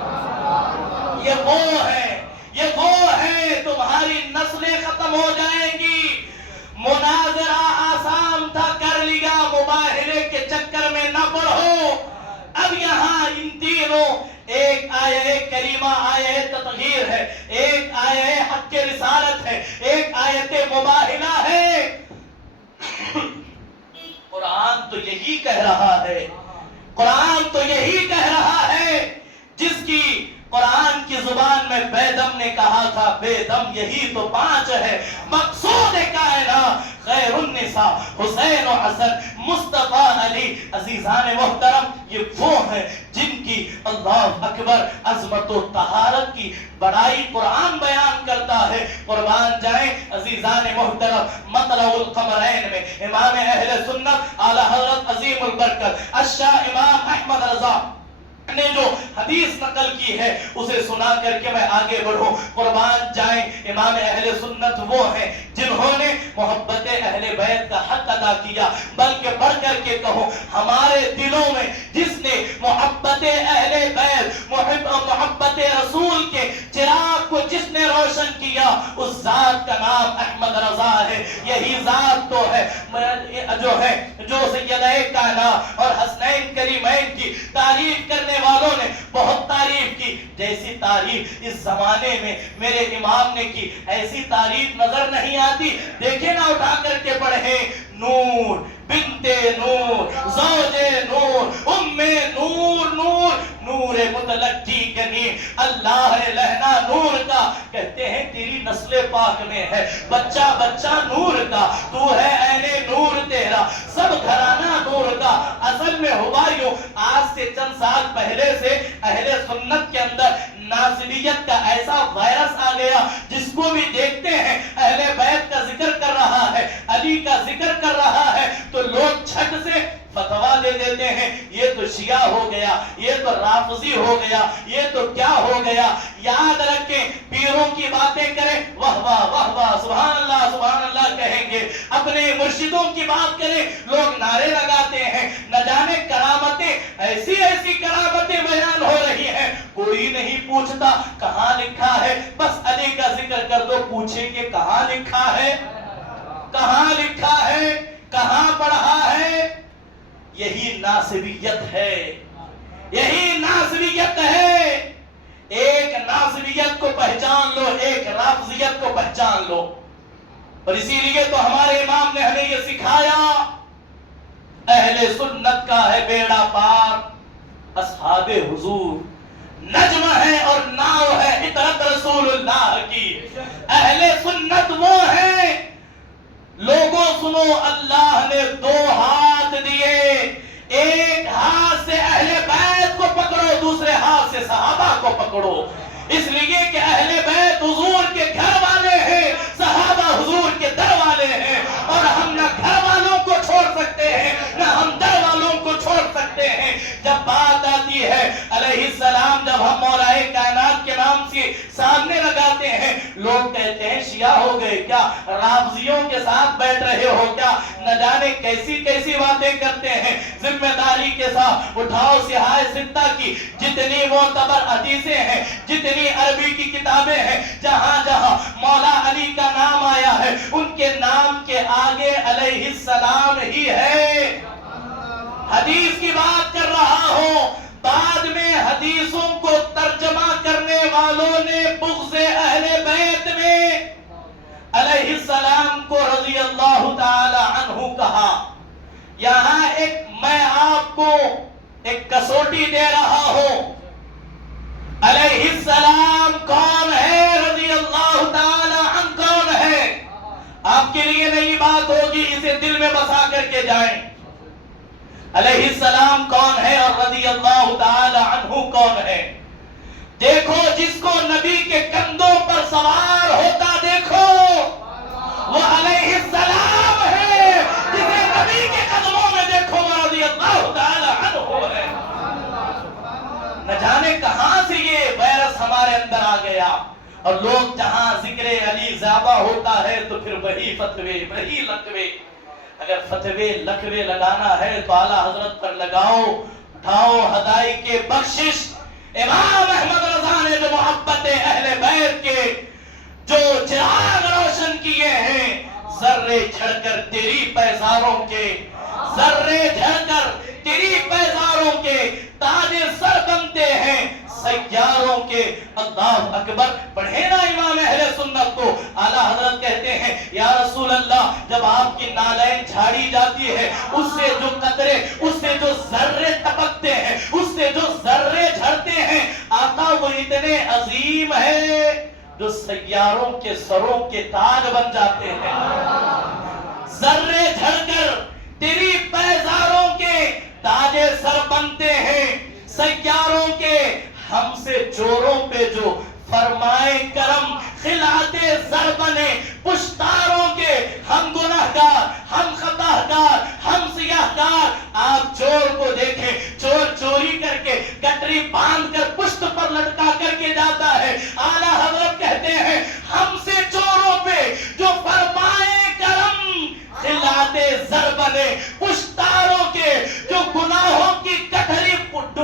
یہ وہ ہے، یہ وہ ہے، تمہاری نسلیں ختم ہو جائیں گی۔ مناظرہ آسان تھا، کر لیا، مباہلے کے چکر میں نہ پڑھو۔ اب یہاں ان تینوں، ایک آیہ کریمہ آیہ تطہیر ہے، ایک آیہ حق رسالت ہے، ایک آیت مباہلہ ہے۔ قرآن تو یہی کہہ رہا ہے، قرآن تو یہی کہہ رہا ہے، جس کی قرآن کی زبان میں بے دم نے کہا تھا، بے دم یہی تو پانچ ہے، مقصود کائنات خیر النساء حسین و حسن مصطفیٰ علی۔ عزیزان محترم، یہ وہ ہیں جن کی اللہ اکبر عظمت و طہارت کی بڑائی قرآن بیان کرتا ہے۔ قربان جائیں عزیزان محترم، مطلع القمرین میں امام اہل سنت اعلی حضرت عظیم البرکت الشاہ امام احمد رضا نے جو حدیث نقل کی ہے اسے سنا کر کے میں آگے بڑھوں۔ قربان جائیں امام اہل سنت وہ ہیں جنہوں نے محبت اہل بیت کا حق ادا کیا، بلکہ بڑھ کر کے کہوں ہمارے دلوں میں جس نے محبت اہل بیت، محبت رسول کے چراغ کو جس نے روشن کیا، اس ذات کا نام احمد رضا ہے۔ یہی ذات تو ہے جو سیدہ کائنات اور حسنین کریمین کی تعریف کرنے والوں نے بہت تعریف کی۔ جیسی تعریف اس زمانے میں میرے امام نے کی، ایسی تعریف نظر نہیں آتی۔ دیکھیں نا، اٹھا کر کے پڑھیں، نور بنت نور زوج نور ام نور، نور نور مطلق کی کنی، اللہ لہنا نور کا، کہتے ہیں تیری نسل پاک میں ہے بچہ بچہ نور کا، تو ہے عین نور تیرا، سب گھرانہ نور کا۔ اصل میں ہوا یوں، آج سے چند سال پہلے سے اہل سنت کے اندر ناصبیت کا ایسا وائرس آ گیا، جس کو بھی دیکھتے ہیں اہل بیت کا ذکر کر رہا ہے، علی کا ذکر کر رہا ہے، تو لوگ چھٹ سے فتوا دے دیتے ہیں، یہ تو شیعہ ہو گیا، یہ تو رافضی ہو گیا، یہ تو کیا ہو گیا۔ یاد رکھیں، پیروں کی باتیں کریں، واہ واہ واہ واہ سبحان اللہ کہیں گے، اپنے مرشدوں کی بات کریں، لوگ نعرے لگاتے ہیں، نہ جانے کرامتیں، ایسی ایسی کرامتیں بیان ہو رہی ہیں، کوئی نہیں پوچھتا کہاں لکھا ہے، بس علی کا ذکر کر دو، پوچھیں کہ کہاں لکھا ہے، کہاں لکھا ہے، کہاں پڑھا ہے۔ یہی ناصبیت ہے، یہی ناصبیت ہے۔ ایک ناصبیت کو پہچان لو، ایک رافضیت کو پہچان لو، اور اسی لیے تو ہمارے امام نے ہمیں یہ سکھایا، اہل سنت کا ہے بیڑا پار، اصحاب حضور نجم ہے اور ناؤ ہے اطرت رسول اللہ کی۔ اہل سنت وہ ہیں، لوگوں سنو، اللہ نے دو ہاتھ دیے، ایک ہاتھ سے اہل بیت کو پکڑو، دوسرے ہاتھ سے صحابہ کو پکڑو، اس لیے کہ اہل بیت حضور کے گھر والے ہیں، صحابہ حضور کے در والے ہیں، اور ہم نہ گھر والوں کو چھوڑ سکتے ہیں، نہ ہم در والوں کو چھوڑ سکتے ہیں۔ جب بات آتی ہے علیہ السلام، جب ہم مولا کائنات کے نام سے سامنے لگاتے ہیں، لوگ کہتے ہیں شیعہ کیا ہو گئے؟ کیا رافضیوں کے ساتھ بیٹھ رہے ہو کیا؟ نہ جانے کیسی کیسی باتیں کرتے ہیں۔ ذمہ داری کے ساتھ اٹھاؤ سیاہ ستہ کی جتنی معتبر حدیثیں ہیں، جتنی عربی کی کتابیں ہیں، جہاں جہاں مولا علی کا نام آیا ہے ان کے نام کے آگے علیہ السلام ہی ہے۔ حدیث کی بات کر رہا ہوں، بعد میں حدیثوں کو ترجمہ کرنے والوں نے بغض اہل بیت میں علیہ السلام کو رضی اللہ تعالی عنہ کہا۔ یہاں میں آپ کو ایک کسوٹی دے رہا ہوں، علیہ السلام کون ہے، رضی اللہ تعالی عنہ کون ہے؟ آپ کے لیے نئی بات ہوگی، اسے دل میں بسا کر کے جائیں۔ علیہ السلام کون ہے اور رضی اللہ تعالی عنہ کون ہے؟ دیکھو جس کو نبی کے کندھوں پر سوار ہوتا دیکھو، وہ علیہ السلام ہے۔ جسے نبی کے قدموں میں دیکھو وہ رضی اللہ تعالی عنہ ہے۔ نہ جانے کہاں سے یہ وائرس ہمارے اندر آ گیا، اور لوگ جہاں ذکر علی زیادہ ہوتا ہے تو پھر وہی فتوے وہی لقوے۔ اگر فتوے لقوے لگانا ہے تو اعلیٰ حضرت پر لگاؤ، اٹھاؤ ہدائی کے بخشش۔ امام احمد رضا نے جو محبت اہل بیت کے جو چراغ روشن کیے ہیں، ذرے جھڑ کر تیری پیزاروں کے، ذرے جھڑ کر تیری پیزاروں کے تاج سر بنتے ہیں سیاروں کے۔ اللہ اکبر پڑھے نا امام اہل سنت کو۔ اعلیٰ حضرت کہتے ہیں یا رسول اللہ، جب آپ کی نالین جھاڑی جاتی ہے، اس سے جو قطرے، اس سے جو ذرے ٹپکتے ہیں، اس سے جو ذرے جھڑتے ہیں، آقا وہ اتنے عظیم ہے جو سیاروں کے سروں کے تاج بن جاتے ہیں۔ ذرے جھڑ کر تیری پیزاروں کے تاج سر بنتے ہیں سیاروں کے۔ ہم سے چوروں پہ جو فرمائے کرم خلاتے زر بنے پشتاروں کے، ہم گناہگار، ہم خطاکار، ہم سیاہکار۔ آپ چور کو دیکھیں، چور چوری کر کے گٹری باندھ کر پشت پر لٹکا کر کے جاتا ہے۔ اعلیٰ حضرت کہتے ہیں ہم سے چوروں پہ جو فرمائے کرم خلاتے زر بنے پشتاروں کے، جو گناہوں کی گٹری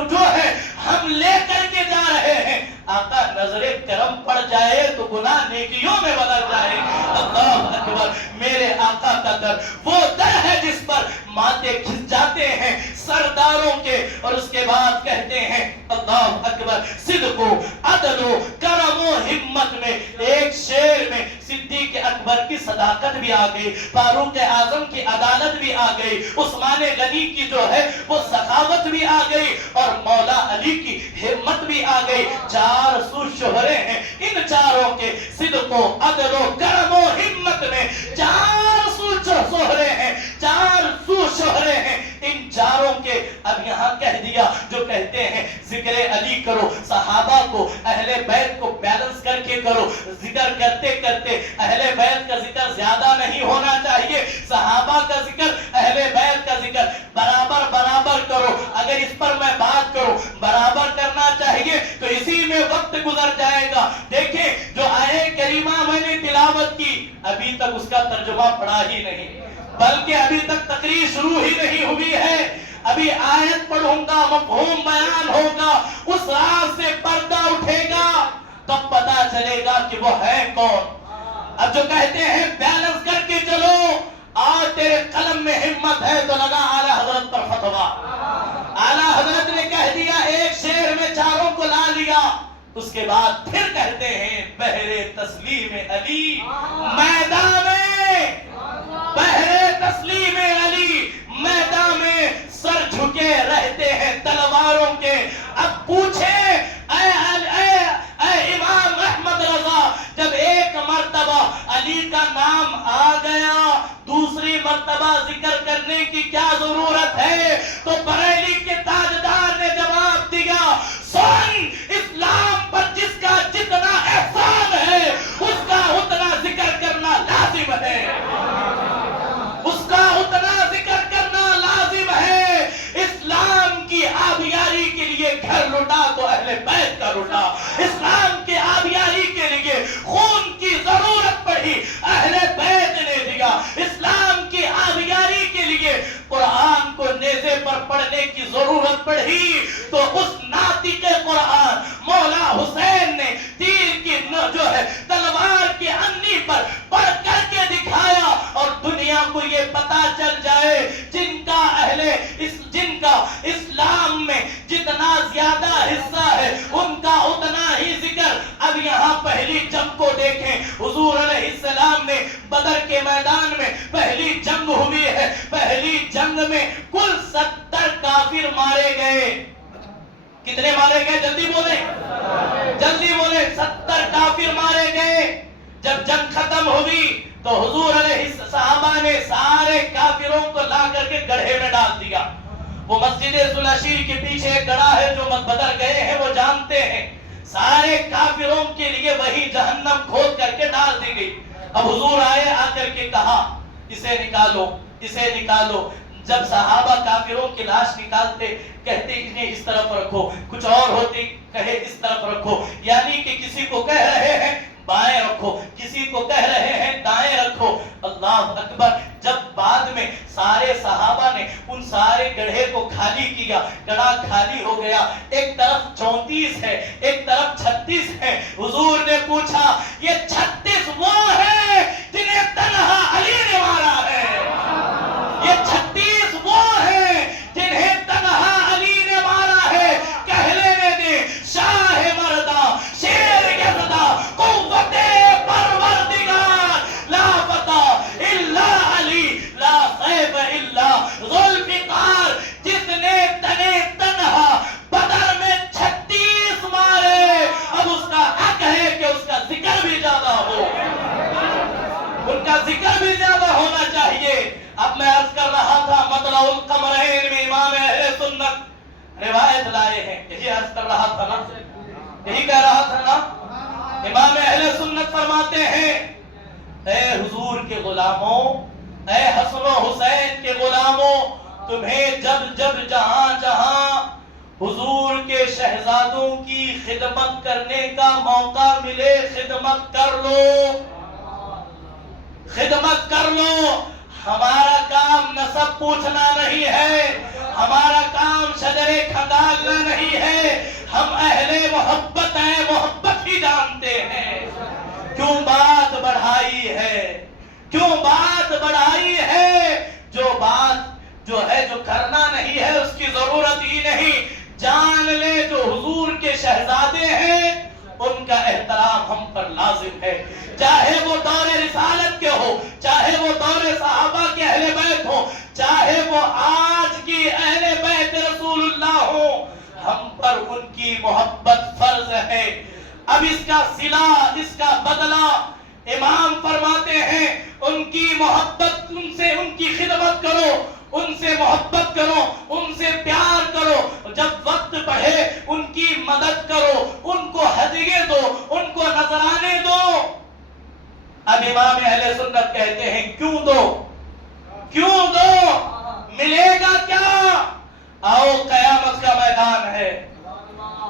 جو ہے ہم لے کر کے جا رہے ہیں، آقا نظر کرم پڑ جائے تو گناہ نیکیوں میں بدل جائے۔ اللہ اکبر، میرے آقا کا در وہ در ہے جس پر ماتھے کھس جاتے ہیں سرداروں کے، اور اس کے بعد کہتے ہیں اللہ اکبر، صدق و عدل و کرم و ہمت میں ایک شعر میں صدیق اکبر کی صداقت بھی آ گئی، فاروق اعظم کی عدالت بھی آ گئی، عثمان غنی کی جو ہے وہ سخاوت بھی آ گئی، اور مولا علی کی ہمت بھی آ گئی۔ چار سو شہرے ہیں، ان چاروں کے صدق و عدل و کرم و ہمت میں چار سو شہرے ہیں، چار سو شہرے ہیں ان چاروں کے۔ اب یہاں کہہ دیا جو کہتے ہیں ذکر علی کرو، صحابہ کو اہل بیت کو بیلنس کر کے کرو، ذکر کرتے کرتے اہل بیت کا ذکر زیادہ نہیں ہونا چاہیے، صحابہ کا ذکر اہل بیت کا ذکر برابر برابر کرو۔ اگر اس پر میں بات کروں برابر کرنا چاہیے تو اسی میں وقت گزر جائے گا۔ دیکھیں جو آیے کریمہ میں نے تلاوت کی، ابھی تک اس کا ترجمہ پڑھا ہی نہیں، بلکہ ابھی تک تقریر شروع ہی نہیں ہوئی ہے۔ ابھی آیت پڑھوں گا، مفہوم بیان ہوگا، اس راز سے پردہ اٹھے گا، تب پتا چلے گا کہ وہ ہے کون۔ اب جو کہتے ہیں بیلنس کر کے چلو، آج تیرے قلم میں ہمت ہے تو لگا اعلیٰ حضرت پر فتویٰ۔ اعلیٰ حضرت نے کہہ دیا، ایک شعر میں چاروں کو لا لیا، اس کے بعد پھر کہتے ہیں بہرے تسلیم علی میدان میں، بہرے تسلیم علی میدان میں سر جھکے رہتے ہیں تلواروں کے۔ اب پوچھیں اے امام احمد رضا، جب ایک مرتبہ علی کا نام آ گیا، دوسری مرتبہ ذکر کرنے کی کیا ضرورت ہے؟ تو بریلی کے تاجدار نے جواب دیا، سن اسلام پر جس کا جتنا احسان ہے اس کا اتنا ذکر کرنا لازم ہے، اس کا اتنا ذکر کرنا لازم ہے۔ اسلام کی آبیاری کے لیے گھر لوٹا تو اہل بیت کا لوٹا، اسلام کی آبیاری کے لیے خون کی ضرورت پڑی پڑھی تو اس ناطق قرآن مولا حسین نے تیر کی جو ہے تلوار کی انی پر پڑھ کر کے دکھایا، اور دنیا کو یہ پتا چل جائے جن کا اسلام میں جتنا زیادہ حصہ ہے ان کا اتنا ہی ذکر۔ اب یہاں پہلی جنگ کو دیکھیں، حضور علیہ السلام نے بدر کے میدان میں پہلی جنگ ہوئی ہے، پہلی جنگ میں کل 70 کافر مارے گئے۔ کتنے مارے گئے؟ جلدی بولیں، جلدی بولیں، 70 کافر مارے گئے۔ جب جنگ ختم ہوئی تو حضور علیہ صحابہ نے سارے کافروں کو لا کر کے گڑھے میں ڈال دیا۔ وہ مسجد ذوالعشیر کے پیچھے ایک گڑھا ہے، جو بدر گئے ہیں وہ جانتے ہیں، سارے کافروں کے لیے وہی جہنم کھود کر کے ڈال دی گئی۔ اب حضور آئے، آ کر کے کہا اسے نکالو، اسے نکالو۔ جب صحابہ کافروں کی لاش نکالتے کہتے انہیں اس طرف رکھو، کچھ اور ہوتی کہے اس طرف رکھو، یعنی کہ کسی کو کہہ رہے ہیں بائیں رکھو، کسی کو کہہ رہے ہیں دائیں رکھو۔ اللہ اکبر۔ جب بعد میں سارے صحابہ نے ان سارے گڑھے کو خالی کیا، گڑھا خالی ہو گیا، ایک طرف 34 ہے، ایک طرف 36 ہے۔ حضور نے پوچھا یہ 36 وہ ہیں جنہیں تنہا علی نے مارا ہے، یہ 36 وہ ہیں جنہیں تنہا علی نے مارا ہے۔ کہہ لینے دے شاہ مردہ، شیر یزدہ، قوت پروردگار، لا فتح الا علی، لا سیف الا ذوالفقار، جس نے تنے تنہا بدر میں 36 مارے۔ اب اس کا حق ہے کہ اس کا ذکر بھی زیادہ ہو، ان کا ذکر بھی زیادہ ہونا چاہیے۔ اب میں عرض کر رہا تھا مطلع القمرین میں امام اہل سنت روایت لائے ہیں، یہی عرض کر رہا تھا نا، یہی کہہ رہا تھا نا۔ امام اہل سنت فرماتے ہیں اے حضور کے غلاموں، اے حسن و حسین کے غلاموں، تمہیں جب جب جہاں جہاں حضور کے شہزادوں کی خدمت کرنے کا موقع ملے خدمت کر لو، خدمت کر لو۔ ہمارا کام نسب پوچھنا نہیں ہے، ہمارا کام شجرے کھنگالنا نہیں ہے، ہم اہل محبت ہیں، محبت ہی جانتے ہیں۔ کیوں بات بڑھائی ہے، کیوں بات بڑھائی ہے؟ جو بات جو ہے جو کرنا نہیں ہے اس کی ضرورت ہی نہیں۔ جان لے جو حضور کے شہزادے ہیں ان کا احترام ہم پر لازم ہے، چاہے وہ دور رسالت کے ہو، چاہے وہ دور صحابہ کے اہل بیت ہو، چاہے وہ آج کی اہل بیت رسول اللہ ہو، ہم پر ان کی محبت فرض ہے۔ اب اس کا صلہ، اس کا بدلہ امام فرماتے ہیں ان کی محبت، ان سے ان کی خدمت کرو، ان سے محبت کرو، ان سے پیار کرو، جب وقت بڑھے ان کی مدد کرو، ان کو ہدیے دو، ان کو نذرانے دو۔ اب امام اہل سنت کہتے ہیں کیوں دو، کیوں دو، ملے گا کیا؟ آؤ قیامت کا میدان ہے،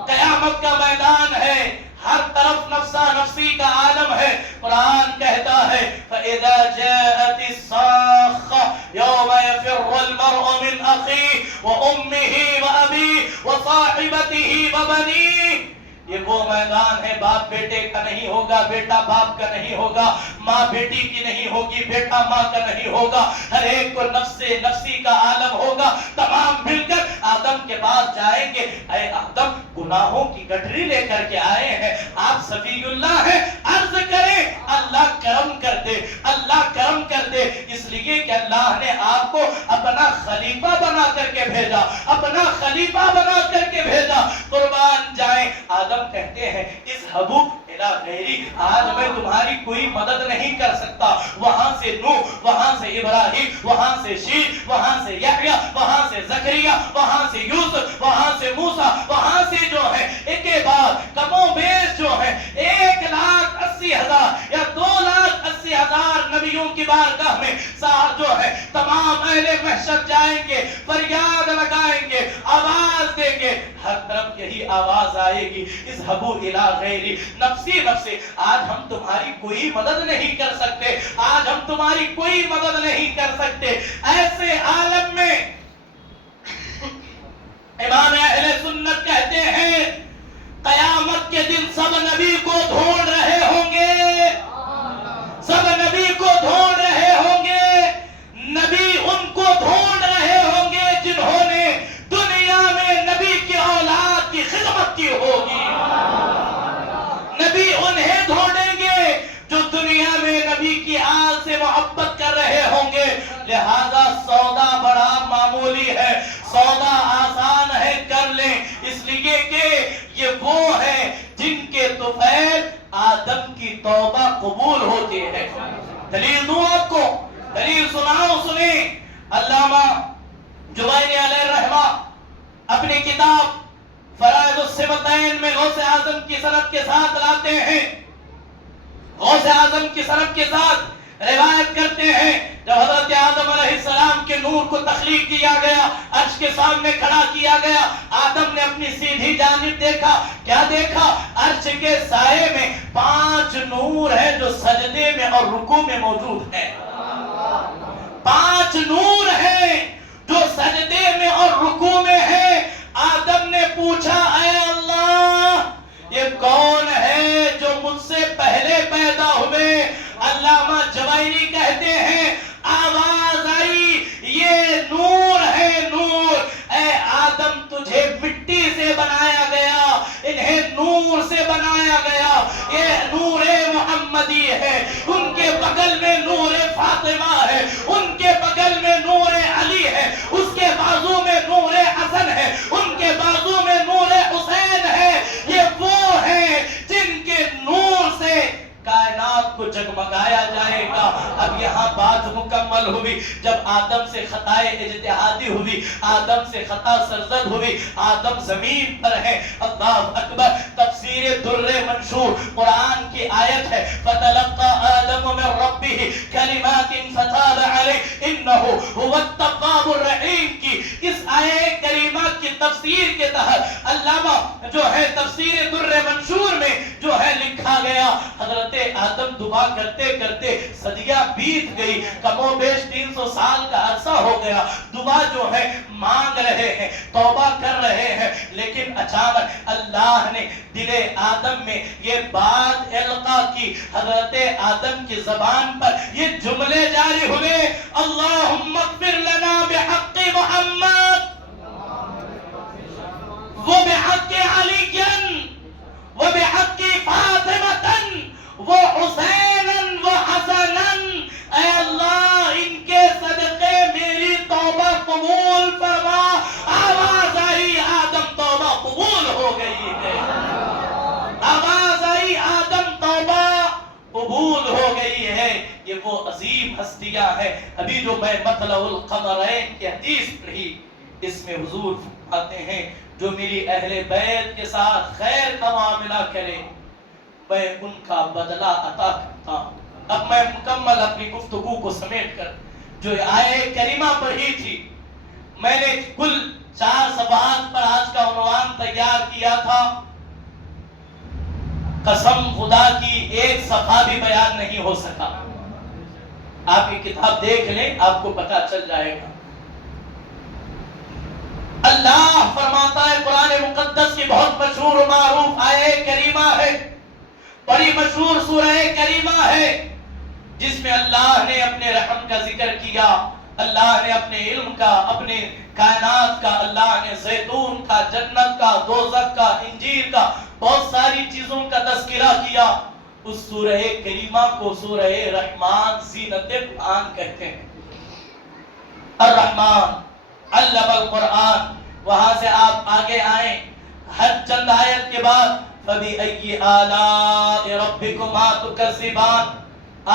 قیامت کا میدان ہے، ہر طرف نفسا نفسی کا عالم ہے۔ قرآن کہتا ہے فَإِذَا جَاءَتِ الصَّاخَّةُ يَوْمَ يَفِرُّ الْمَرْءُ مِنْ أَخِيهِ وَأُمِّهِ وَأَبِيهِ وَصَاحِبَتِهِ وَبَنِيهِ۔ یہ وہ میدان ہے، باپ بیٹے کا نہیں ہوگا، بیٹا باپ کا نہیں ہوگا، ماں بیٹی کی نہیں ہوگی، بیٹا ماں کا نہیں ہوگا، ہر ایک کو نفس نفسی کا عالم ہوگا۔ تمام مل کر آدم کے پاس جائیں گے، اے آدم گناہوں کی گٹری لے کر کے آئے ہیں، آپ صفی اللہ ہیں، عرض کریں اللہ کرم کر دے، اللہ کرم کر دے، اس لیے کہ اللہ نے آپ کو اپنا خلیفہ بنا کر کے بھیجا، اپنا خلیفہ بنا کر کے بھیجا۔ قربان جائیں، آدم کہتے ہیں اذهبوا الى غیری، آج میں تمہاری کوئی مدد نہیں کر سکتا۔ وہاں سے نوح، وہاں سے ابراہیم، وہاں سے شیش، وہاں سے یحییٰ، وہاں سے زکریا، وہاں سے یوسف، وہاں سے موسیٰ، وہاں سے جو ہے ایک کے بعد کم و بیش جو ہے 1,80,000 یا 2,80,000 نبیوں کی بارگاہ میں جو ہے تمام اہل محشر جائیں گے، فریاد لگائیں گے، آواز دیں گے، ہر طرف یہی آواز آئے گی اذهبوا الى غیری، نفسی نفسی، آج ہم تمہاری کوئی مدد نہیں کر سکتے، آج ہم تمہاری کوئی مدد نہیں کر سکتے۔ ایسے عالم میں امام اہل سنت کہتے ہیں قیامت کے دن سب نبی کو ڈھونڈ رہے ہوں گے، سب نبی کو ڈھونڈ رہے ہوں گے، نبی ان کو ڈھونڈ رہے ہوں گے جنہوں نے دنیا میں نبی کی اولاد کی خدمت کی ہوگی، نبی انہیں ڈھونڈیں گے جو دنیا میں نبی کی آل سے محبت کر رہے ہوں گے۔ لہذا سودا بڑا معمولی ہے، سودا آسان ہے، کر لیں، اس لیے کہ یہ وہ ہیں جن کے طفیل آدم کی توبہ قبول ہوتی ہے۔ دلیل دوں آپ کو، دلیل سناؤ، سنیں۔ علامہ جوینی علیہ الرحمہ اپنی کتاب فرائض الصفتین میں غوث اعظم کی سند کے ساتھ لاتے ہیں، غوث اعظم کی سند کے ساتھ روایت کرتے ہیں جب حضرت آدم علیہ السلام کے نور کو تخلیق کیا گیا، عرش کے سامنے کھڑا کیا گیا، آدم نے اپنی سیدھی جانب دیکھا، کیا دیکھا؟ عرش کے سائے میں 5 نور ہیں جو سجدے میں اور رکوع میں موجود ہیں، 5 نور ہیں جو سجدے میں اور رکوع میں ہیں۔ آدم نے پوچھا، اے اللہ یہ کون ہے جو مجھ سے پہلے پیدا ہوئے؟ علامہ جوینی کہتے ہیں آواز آئی، یہ نور ہے، نور، اے آدم تجھے مٹی سے بنایا گیا، انہیں نور سے بنایا گیا، یہ نور محمدی ہے، ان کے بغل میں نور فاطمہ ہے، ان کے بغل میں نور علی ہے، اس کے بازو میں نور حسن ہے، ان کے بازو میں نور حسین ہے، یہ وہ ہیں جن کے نور سے کائنات کو جگمگایا جائے گا۔ اب یہاں بات مکمل ہوئی، جب آدم سے خطائے اجتہادی ہوئی، آدم سے خطا سرزد ہوئی، آدم زمین پر ہے۔ اللہ اکبر، تفسیر در منشور قرآن کی آیت ہے، فَتَلَقَّى آدَمُ مِن رَبِّهِ كَلِمَاتٍ فَتَابَ عَلَيْهِ إِنَّهُ هُوَ التَّوَّابُ الرَّحِيمُ کی اس آیت کریمہ کی تفسیر کے تحت علامہ جو ہے تفسیر در منشور میں جو ہے لکھا گیا، حضرت آدم دعا کرتے کرتے صدیاں بیت گئی، کم و بیش 300 سال کا عرصہ ہو گیا، دعا جو ہے مانگ رہے ہیں، توبہ کر رہے ہیں، لیکن اچانک اللہ نے دل آدم میں یہ بات القا کی، حضرت آدم کی زبان پر یہ جملے جاری ہوئے، اللہم اغفر لنا بحق محمد وبحق علی وبحق فاطمة وحسینا وحسنا، اے اللہ ان کے صدقے میری توبہ قبول فرما۔ آواز آئی آدم توبہ قبول ہو گئی ہے، آواز آئی آدم توبہ قبول ہو گئی ہے۔ یہ وہ عظیم ہستیاں ہیں۔ ابھی جو میں مطلع القمرین کی حدیث پڑھی، اس میں حضور فرماتے ہیں جو میری اہل بیت کے ساتھ خیر کا معاملہ کرے میں ان کا بدلہ عطا کرتا ہوں۔ اب میں مکمل اپنی گفتگو کو سمیٹ کر جو آیت کریمہ پڑھی تھی، میں نے کل 4 صفحات پر آج کا عنوان تیار کیا تھا، قسم خدا کی 1 صفحہ بھی بیان نہیں ہو سکا۔ آپ یہ کتاب دیکھ لیں، آپ کو پتہ چل جائے گا۔ اللہ فرماتا ہے، قرآن مقدس کی بہت مشہور و معروف آیت کریمہ ہے، بڑی مشہور سورہ کریمہ ہے، جس میں اللہ نے اپنے رحم کا ذکر کیا، اللہ نے اپنے علم کا، اپنے کائنات کا، اللہ نے زیتون کا، جنت کا، دوزخ کا، انجیر کا، بہت ساری چیزوں کا تذکرہ کیا۔ اس سورہ کریمہ کو سورہ رحمان زینت قرآن کہتے ہیں۔ الرحمن علم القرآن، وہاں سے آپ آگے آئیں، ہر چند آیت کے بعد فَبِأَيِّ آلَاءِ رَبِّكُمَا تُكَذِّبَانِ،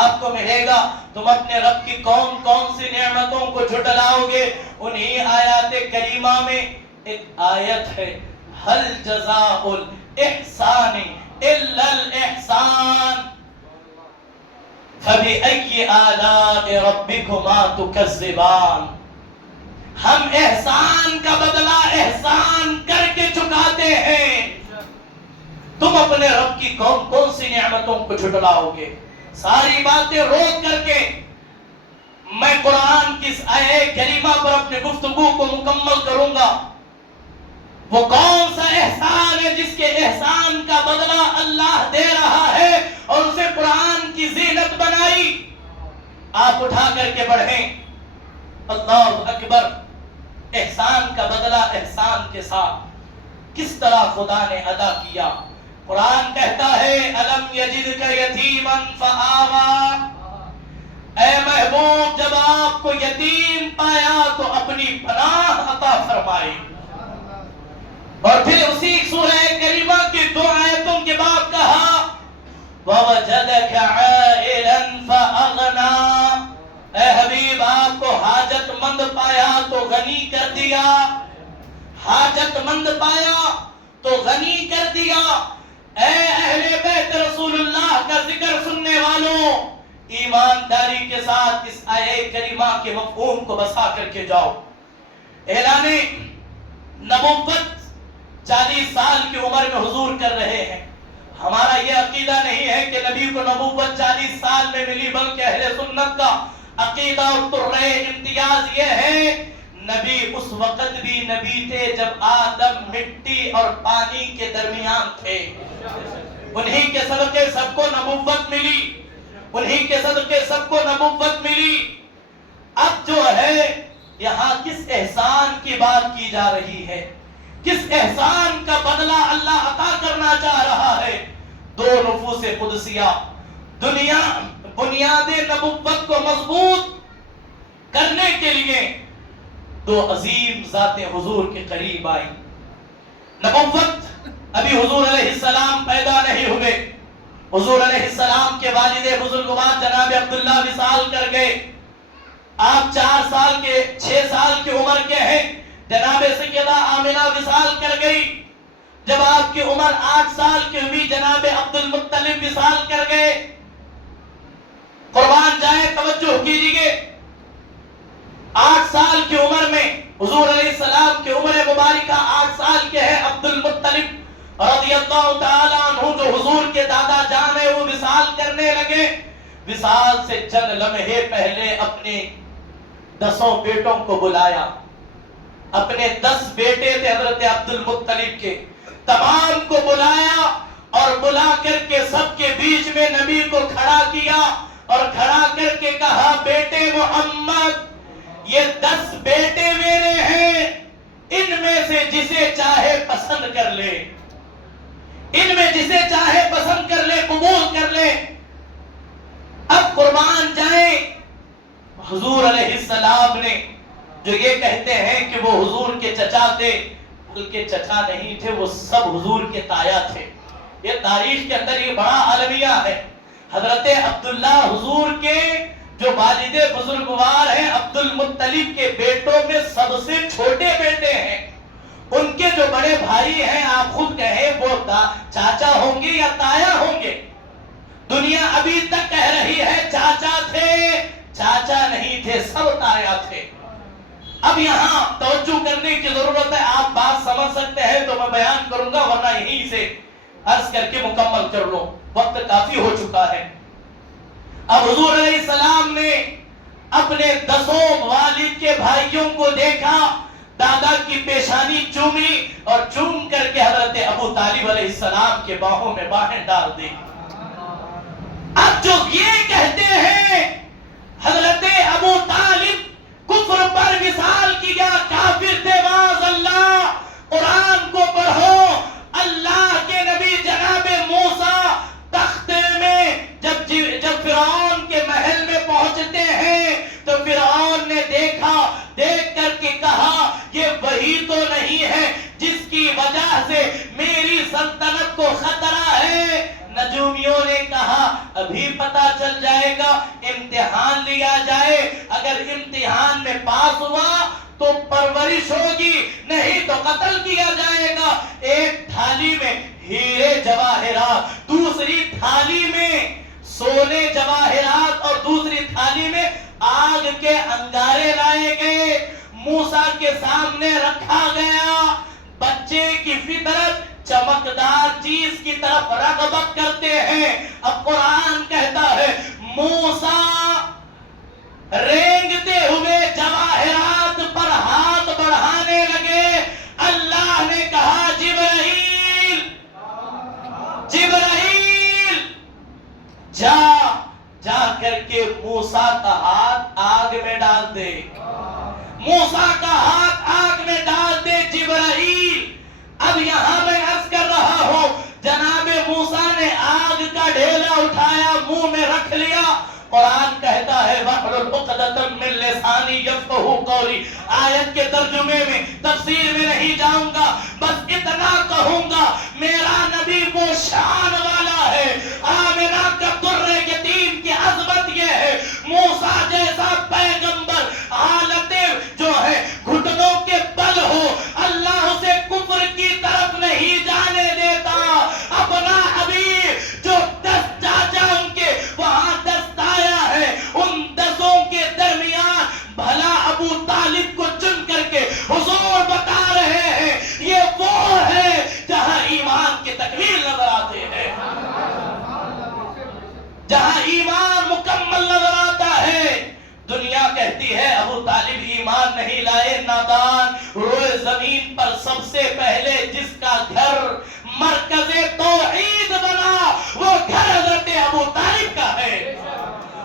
آپ کو ملے گا تم اپنے رب کی کون کون سی نعمتوں کو جھٹلاؤ گے۔ انہی آیات کریمہ میں ایک آیت ہے، هَلْ جَزَاءُ الْإِحْسَانِ إِلَّا الْإِحْسَانِ فَبِأَيِّ آلَاءِ رَبِّكُمَا تُكَذِّبَانِ، ہم احسان کا بدلہ احسان کر کے چکاتے ہیں، تم اپنے رب کی کون کون سی نعمتوں کو جھٹلاؤ گے۔ ساری باتیں روک کر کے میں قرآن کی اس آیت کریمہ پر اپنے گفتگو کو مکمل کروں گا۔ وہ کون سا احسان ہے جس کے احسان کا بدلہ اللہ دے رہا ہے اور اسے قرآن کی زینت بنائی. آپ اٹھا کر کے بڑھیں. اللہ اکبر. احسان کا بدلہ احسان کے ساتھ کس طرح خدا نے ادا کیا. قرآن کہتا ہے الم یجدک یتیما فآویٰ. اے محبوب جب آپ کو یتیم پایا تو اپنی پناہ عطا فرمائی. اور پھر اسی سورہ کریمہ کی 2 آیتوں کے بعد کہا وَوَجَدَكَ عَائِلًا فَأَغْنَىٰ. اے حبیب آپ کو حاجت مند پایا تو غنی کر دیا. حاجت مند پایا تو غنی کر دیا. اے اہل بیت رسول اللہ کا ذکر سننے والوں، ایمانداری کے ساتھ اس آیہ کریمہ کے مفہوم کو بسا کر کے جاؤ. اعلان نبوت 40 سال کی عمر میں حضور کر رہے ہیں. ہمارا یہ عقیدہ نہیں ہے کہ نبی کو نبوت 40 سال میں ملی، بلکہ اہل سنت کا عقیدہ اور ترہ امتیاز یہ ہے نبی اس وقت بھی نبی تھے جب آدم مٹی اور پانی کے درمیان تھے. انہی کے صدقے سب کو نبوت ملی. انہی کے صدقے سب کو نبوت ملی. اب جو ہے یہاں کس احسان کی بات کی جا رہی ہے، کس احسان کا بدلہ اللہ عطا کرنا چاہ رہا ہے. 2 نفوس قدسیہ دنیا بنیاد نبوت کو مضبوط کرنے کے لیے 2 عظیم ذاتیں حضور کے قریب آئی. نبوت ابھی حضور علیہ السلام پیدا نہیں ہوئے. حضور علیہ السلام کے والد بزرگوار جناب عبداللہ وصال کر گئے. آپ 4 سال کے 6 سال کی عمر کے ہیں. جناب سیدہ آمنہ وصال کر گئی. جب آپ کی عمر 8 سال کی ہوئی جناب عبد المطلب وصال کر گئے. قربان جائے توجہ کیجئے. 8 سال کی عمر میں حضور علیہ السلام کی عمر مبارکہ 8 سال کے ہیں. عبد المطلب رضی اللہ تعالی عنہ جو حضور کے دادا جان ہیں وہ وصال کرنے لگے. وصال سے چند لمحے پہلے اپنے 10 بیٹوں کو بلایا. اپنے 10 بیٹے تھے حضرت عبد المطلب کے، تمام کو بلایا اور بلا کر کے سب کے بیچ میں نبی کو کھڑا کیا اور کھڑا کر کے کہا بیٹے محمد یہ 10 بیٹے میرے ہیں، ان میں سے جسے چاہے پسند کر لے. ان میں جسے چاہے پسند کر لے، قبول کر لے. اب قربان جائیں حضور علیہ السلام نے جو یہ کہتے ہیں کہ وہ حضور کے چچا تھے، بلکہ چچا نہیں تھے، وہ سب حضور کے تایا تھے. یہ تاریخ کے اندر یہ بڑا المیہ ہے. حضرت عبداللہ حضور کے جو والد بزرگوار ہیں عبد المطلب کے بیٹوں میں سب سے چھوٹے بیٹے ہیں. ان کے جو بڑے بھائی ہیں آپ خود کہیں وہ چاچا ہوں گے یا تایا ہوں گے. دنیا ابھی تک کہہ رہی ہے چاچا تھے، چاچا نہیں تھے، سب تایا تھے. اب یہاں توجہ کرنے کی ضرورت ہے. آپ بات سمجھ سکتے ہیں تو میں بیان کروں گا، ورنہ یہیں سے عرض کر کے مکمل کر لو، وقت کافی ہو چکا ہے. اب حضور علیہ السلام نے اپنے 10 والد کے بھائیوں کو دیکھا، دادا کی پیشانی چومی اور چوم کر کے حضرت ابو طالب علیہ السلام کے باہوں میں باہیں ڈال دی. اب جو یہ کہتے ہیں حضرت ابو طالب کفر پر وصال کیا، کافر تھے، معاذ اللہ. قرآن کو پڑھو. اللہ کے نبی جناب موسیٰ تختے میں جب فرعون کے محل میں پہنچتے ہیں تو فرعون نے دیکھا، دیکھ کر کے کہا یہ وہی تو نہیں ہے جس کی وجہ سے میری سلطنت کو خطرہ ہے. نجومیوں نے کہا ابھی پتا چل جائے گا، امتحان لیا جائے، اگر امتحان میں پاس ہوا تو پرورش ہوگی، نہیں تو قتل کیا جائے گا. ایک تھالی میں ہیرے جواہرات، دوسری تھالی میں سونے جواہرات اور دوسری تھالی میں آگ کے انگارے لائے گئے، موسیٰ کے سامنے رکھا گیا. بچے کی فطرت چمکدار چیز کی طرف رغبت کرتے ہیں. اب قرآن کہتا ہے موسیٰ رینگتے ہوئے جواہرات پر ہاتھ بڑھانے لگے. اللہ نے کہا جا کر کے موسیٰ کا ہاتھ آگ میں ڈال دے، موسیٰ کا ہاتھ آگ میں ڈال دے جبرائیل۔ اب یہاں میں عرض کر رہا ہوں، جناب موسیٰ نے آگ کا ڈھیلا اٹھایا، منہ میں رکھ لیا۔ قرآن کہتا ہے وَاحْلُلْ عُقْدَةً مِّن لِّسَانِي يَفْقَهُوا قَوْلِي۔ آیت کے ترجمے میں تفسیر میں نہیں جاؤں گا، بس اتنا کہوں گا میرا نبی وہ شان والا ہے، آمنہ کا در یتیم کی عظمت یہ ہے، موسیٰ جیسا پیغمبر حالت جو ہے گھٹنوں کے بل ہو، اللہ اسے کفر کی طرف نہیں جانے دیتا۔ اپنا حبیب جو 10 چاچا ان کے وہاں 10 آیا ہے، ان 10 کے درمیان بھلا ابو طالب کو چن کر کے حضور بتا رہے ہیں یہ وہ ہے جہاں ایمان کی تکمیل نظر آتے ہیں، جہاں ایمان مکمل نظر آتا ہے۔ دنیا کہتی ہے ابو طالب ایمان نہیں لائے، نادان، روئے زمین پر سب سے پہلے جس کا گھر مرکز توحید بنا وہ گھر حضرت ابو طالب کا ہے،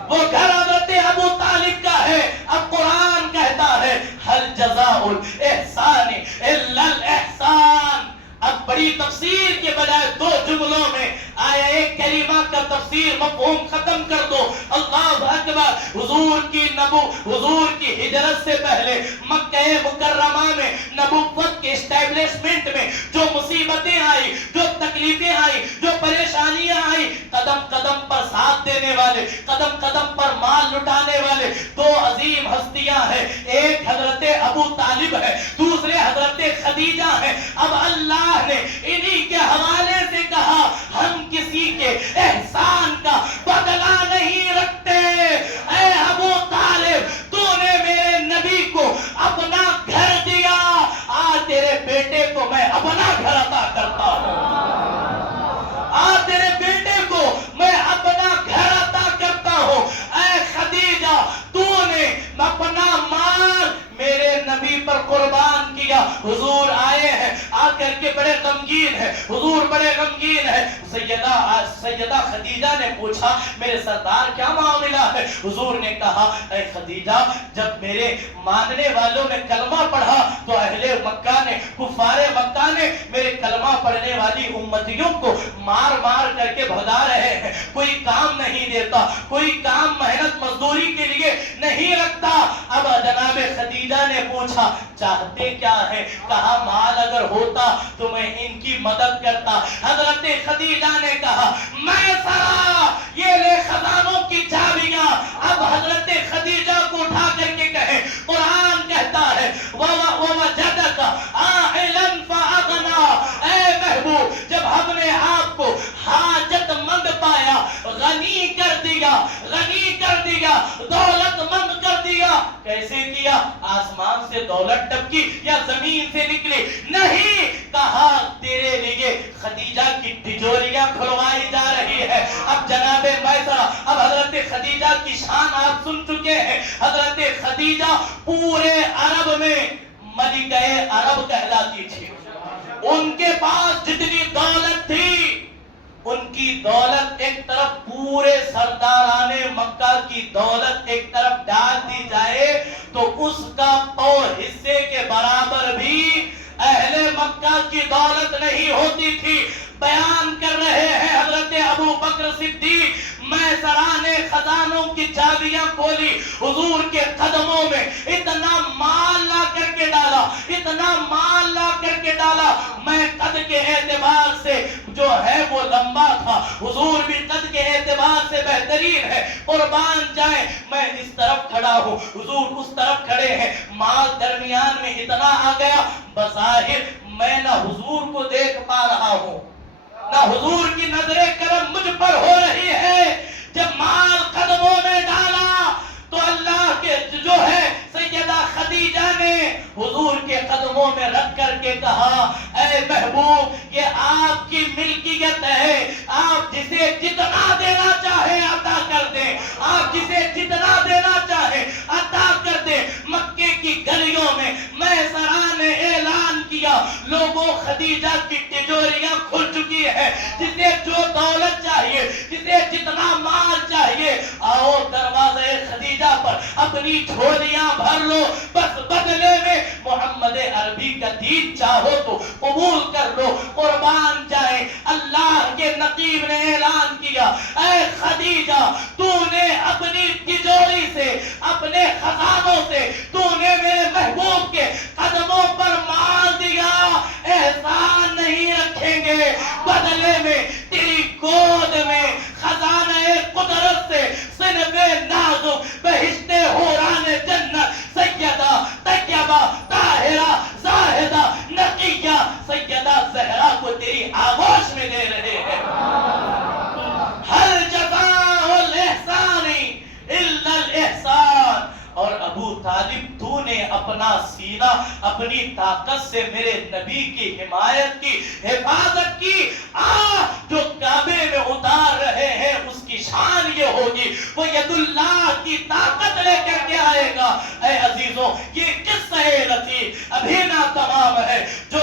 وہ گھر حضرت ابو طالب کا ہے۔ اب قرآن کہتا ہے حل جزاء الاحسان الا الاحسان۔ اب بڑی تفسیر کے بجائے 2 جملوں میں آیہ کریمہ کا تفسیر مفہوم ختم کر دو۔ اللہ اکبر۔ حضور کی ہجرت سے پہلے مکہ مکرمہ میں نبوت کے اسٹیبلشمنٹ میں جو مصیبتیں آئی، جو تکلیفیں آئی، جو پریشانیاں آئی، قدم قدم پر ساتھ دینے والے، قدم قدم پر مال لٹانے والے 2 عظیم ہستیاں ہیں، ایک حضرت ابو طالب ہے، دوسرے حضرت خدیجہ ہے۔ اب اللہ نے انہی کے حوالے سے کہا ہم کسی کے احسان کا بدلہ نہیں رکھتے۔ اے ابو طالب، تو نے میرے نبی کو اپنا گھر دیا، آج تیرے بیٹے کو میں اپنا گھر عطا کرتا ہوں، آج تیرے بیٹے کو میں اپنا گھر عطا کرتا ہوں۔ اے خدیجہ، تو نے اپنا مال میرے نبی پر قربان کیا۔ حضور آئے ہیں، آ کر کے بڑے غمگین ہیں، حضور بڑے غمگین ہیں۔ سیدہ خدیجہ نے پوچھا میرے سردار کیا معاملہ ہے؟ حضور نے کہا اے خدیجہ، جب میرے ماننے والوں نے کلمہ پڑھا تو اہل مکہ نے، کفار مکہ نے میرے کلمہ پڑھنے والی امتیوں کو مار مار کر کے بھگا رہے ہیں، کوئی کام نہیں دیتا، کوئی کام محنت مزدوری کے لیے نہیں رکھتا۔ اب جناب خدیجہ نے پوچھا چاہتے کیا ہے؟ کہا مال اگر ہوتا تو میں ان کی مدد کرتا۔ حضرت خدیجہ نے کہا میں سرا یہ لے خزانوں کی چابیاں۔ اب حضرت خدیجہ کو اٹھا کر کے کہے، قرآن کہتا ہے وَوَجَدَكَ عَائِلًا فَأَغْنَىٰ۔ اے محبوب، جب ہم نے آپ کو حاجت مند پایا، غنی کر دیا، غنی کر دیا، دولت مند کر دیا۔ کیسے کیا؟ آسمان سے دولت ٹپکی یا زمین سے نکلی؟ نہیں، کہا تیرے لیے خدیجہ کی تجوریاں کھلوائی جا رہی ہے۔ اب جناب میسرہ، اب حضرت خدیجہ کی شان آپ سن چکے ہیں۔ حضرت خدیجہ پورے عرب میں ملکہ عرب کہلاتی تھی، ان کے پاس جتنی دولت تھی، ان کی دولت ایک طرف پورے سرداران مکہ کی دولت ایک طرف ڈال دی جائے تو اس کا پاؤ حصے کے برابر بھی اہل مکہ کی دولت نہیں ہوتی تھی۔ بیان کر رہے ہیں حضرت ابو بکر صدیق، میسرہ نے خزانوں کی چابیاں کھولی، حضور کے قدموں میں اتنا مال لا کر کے ڈالا، اتنا مال لا کر کے ڈالا، میں قد کے اعتبار سے جو ہے وہ لمبا تھا، حضور بھی قد کے اعتبار سے بہترین ہے، قربان جائیں میں اس طرف کھڑا ہوں، حضور اس طرف کھڑے ہیں، مال درمیان میں اتنا آ گیا، بظاہر میں نہ حضور کو دیکھ پا رہا ہوں، نہ حضور کی نظر کرم مجھ پر ہو رہی ہے۔ جب مال قدموں میں ڈالا تو اللہ کے جو ہے سیدہ خدیجہ نے حضور کے قدموں میں رکھ کر کے کہا اے محبوب یہ آپ کی ملکیت ہے، آپ جسے جتنا دینا چاہے عطا کر دیں، آپ جسے جتنا دینا چاہے عطا کر دیں۔ مکے کی گلیوں میں میسرہ نے اعلان کیا لوگوں خدیجہ کی تجوریاں کھل چکی ہے، جسے جو دولت چاہیے، جسے جتنا مال اپنی جھولیاں بھر لو، بس بدلے میں محمد عربی کا دین چاہو تو قبول کر لو، قربان جائیں۔ اللہ کے نقیب نے اعلان کیا، اے خدیجہ تو نے اپنی تجوری سے، اپنے خزانوں سے تو نے میرے محبوب کے قدموں پر مال دیا، احسان نہیں رکھیں گے، بدلے میں تیری گود میں خزانہ قدرت سے صنف نازک بہشت حوران جنت سیدہ طیبہ طاہرہ زاہدہ نقیہ سیدہ زہرا کو تیری آغوش میں دے رہے ہیں۔ ہر جزاء الاحسان الا الاحسان۔ اور ابو طالب تو نے اپنا سینہ اپنی طاقت سے میرے نبی کی حمایت کی، حفاظت کی۔ جو کعبے میں اتار رہے ہیں اس کی شان یہ ہوگی، وہ ید اللہ کی طاقت لے کر کے آئے گا۔ اے عزیزوں یہ قصہ لطیف ابھی نہ تمام ہے، جو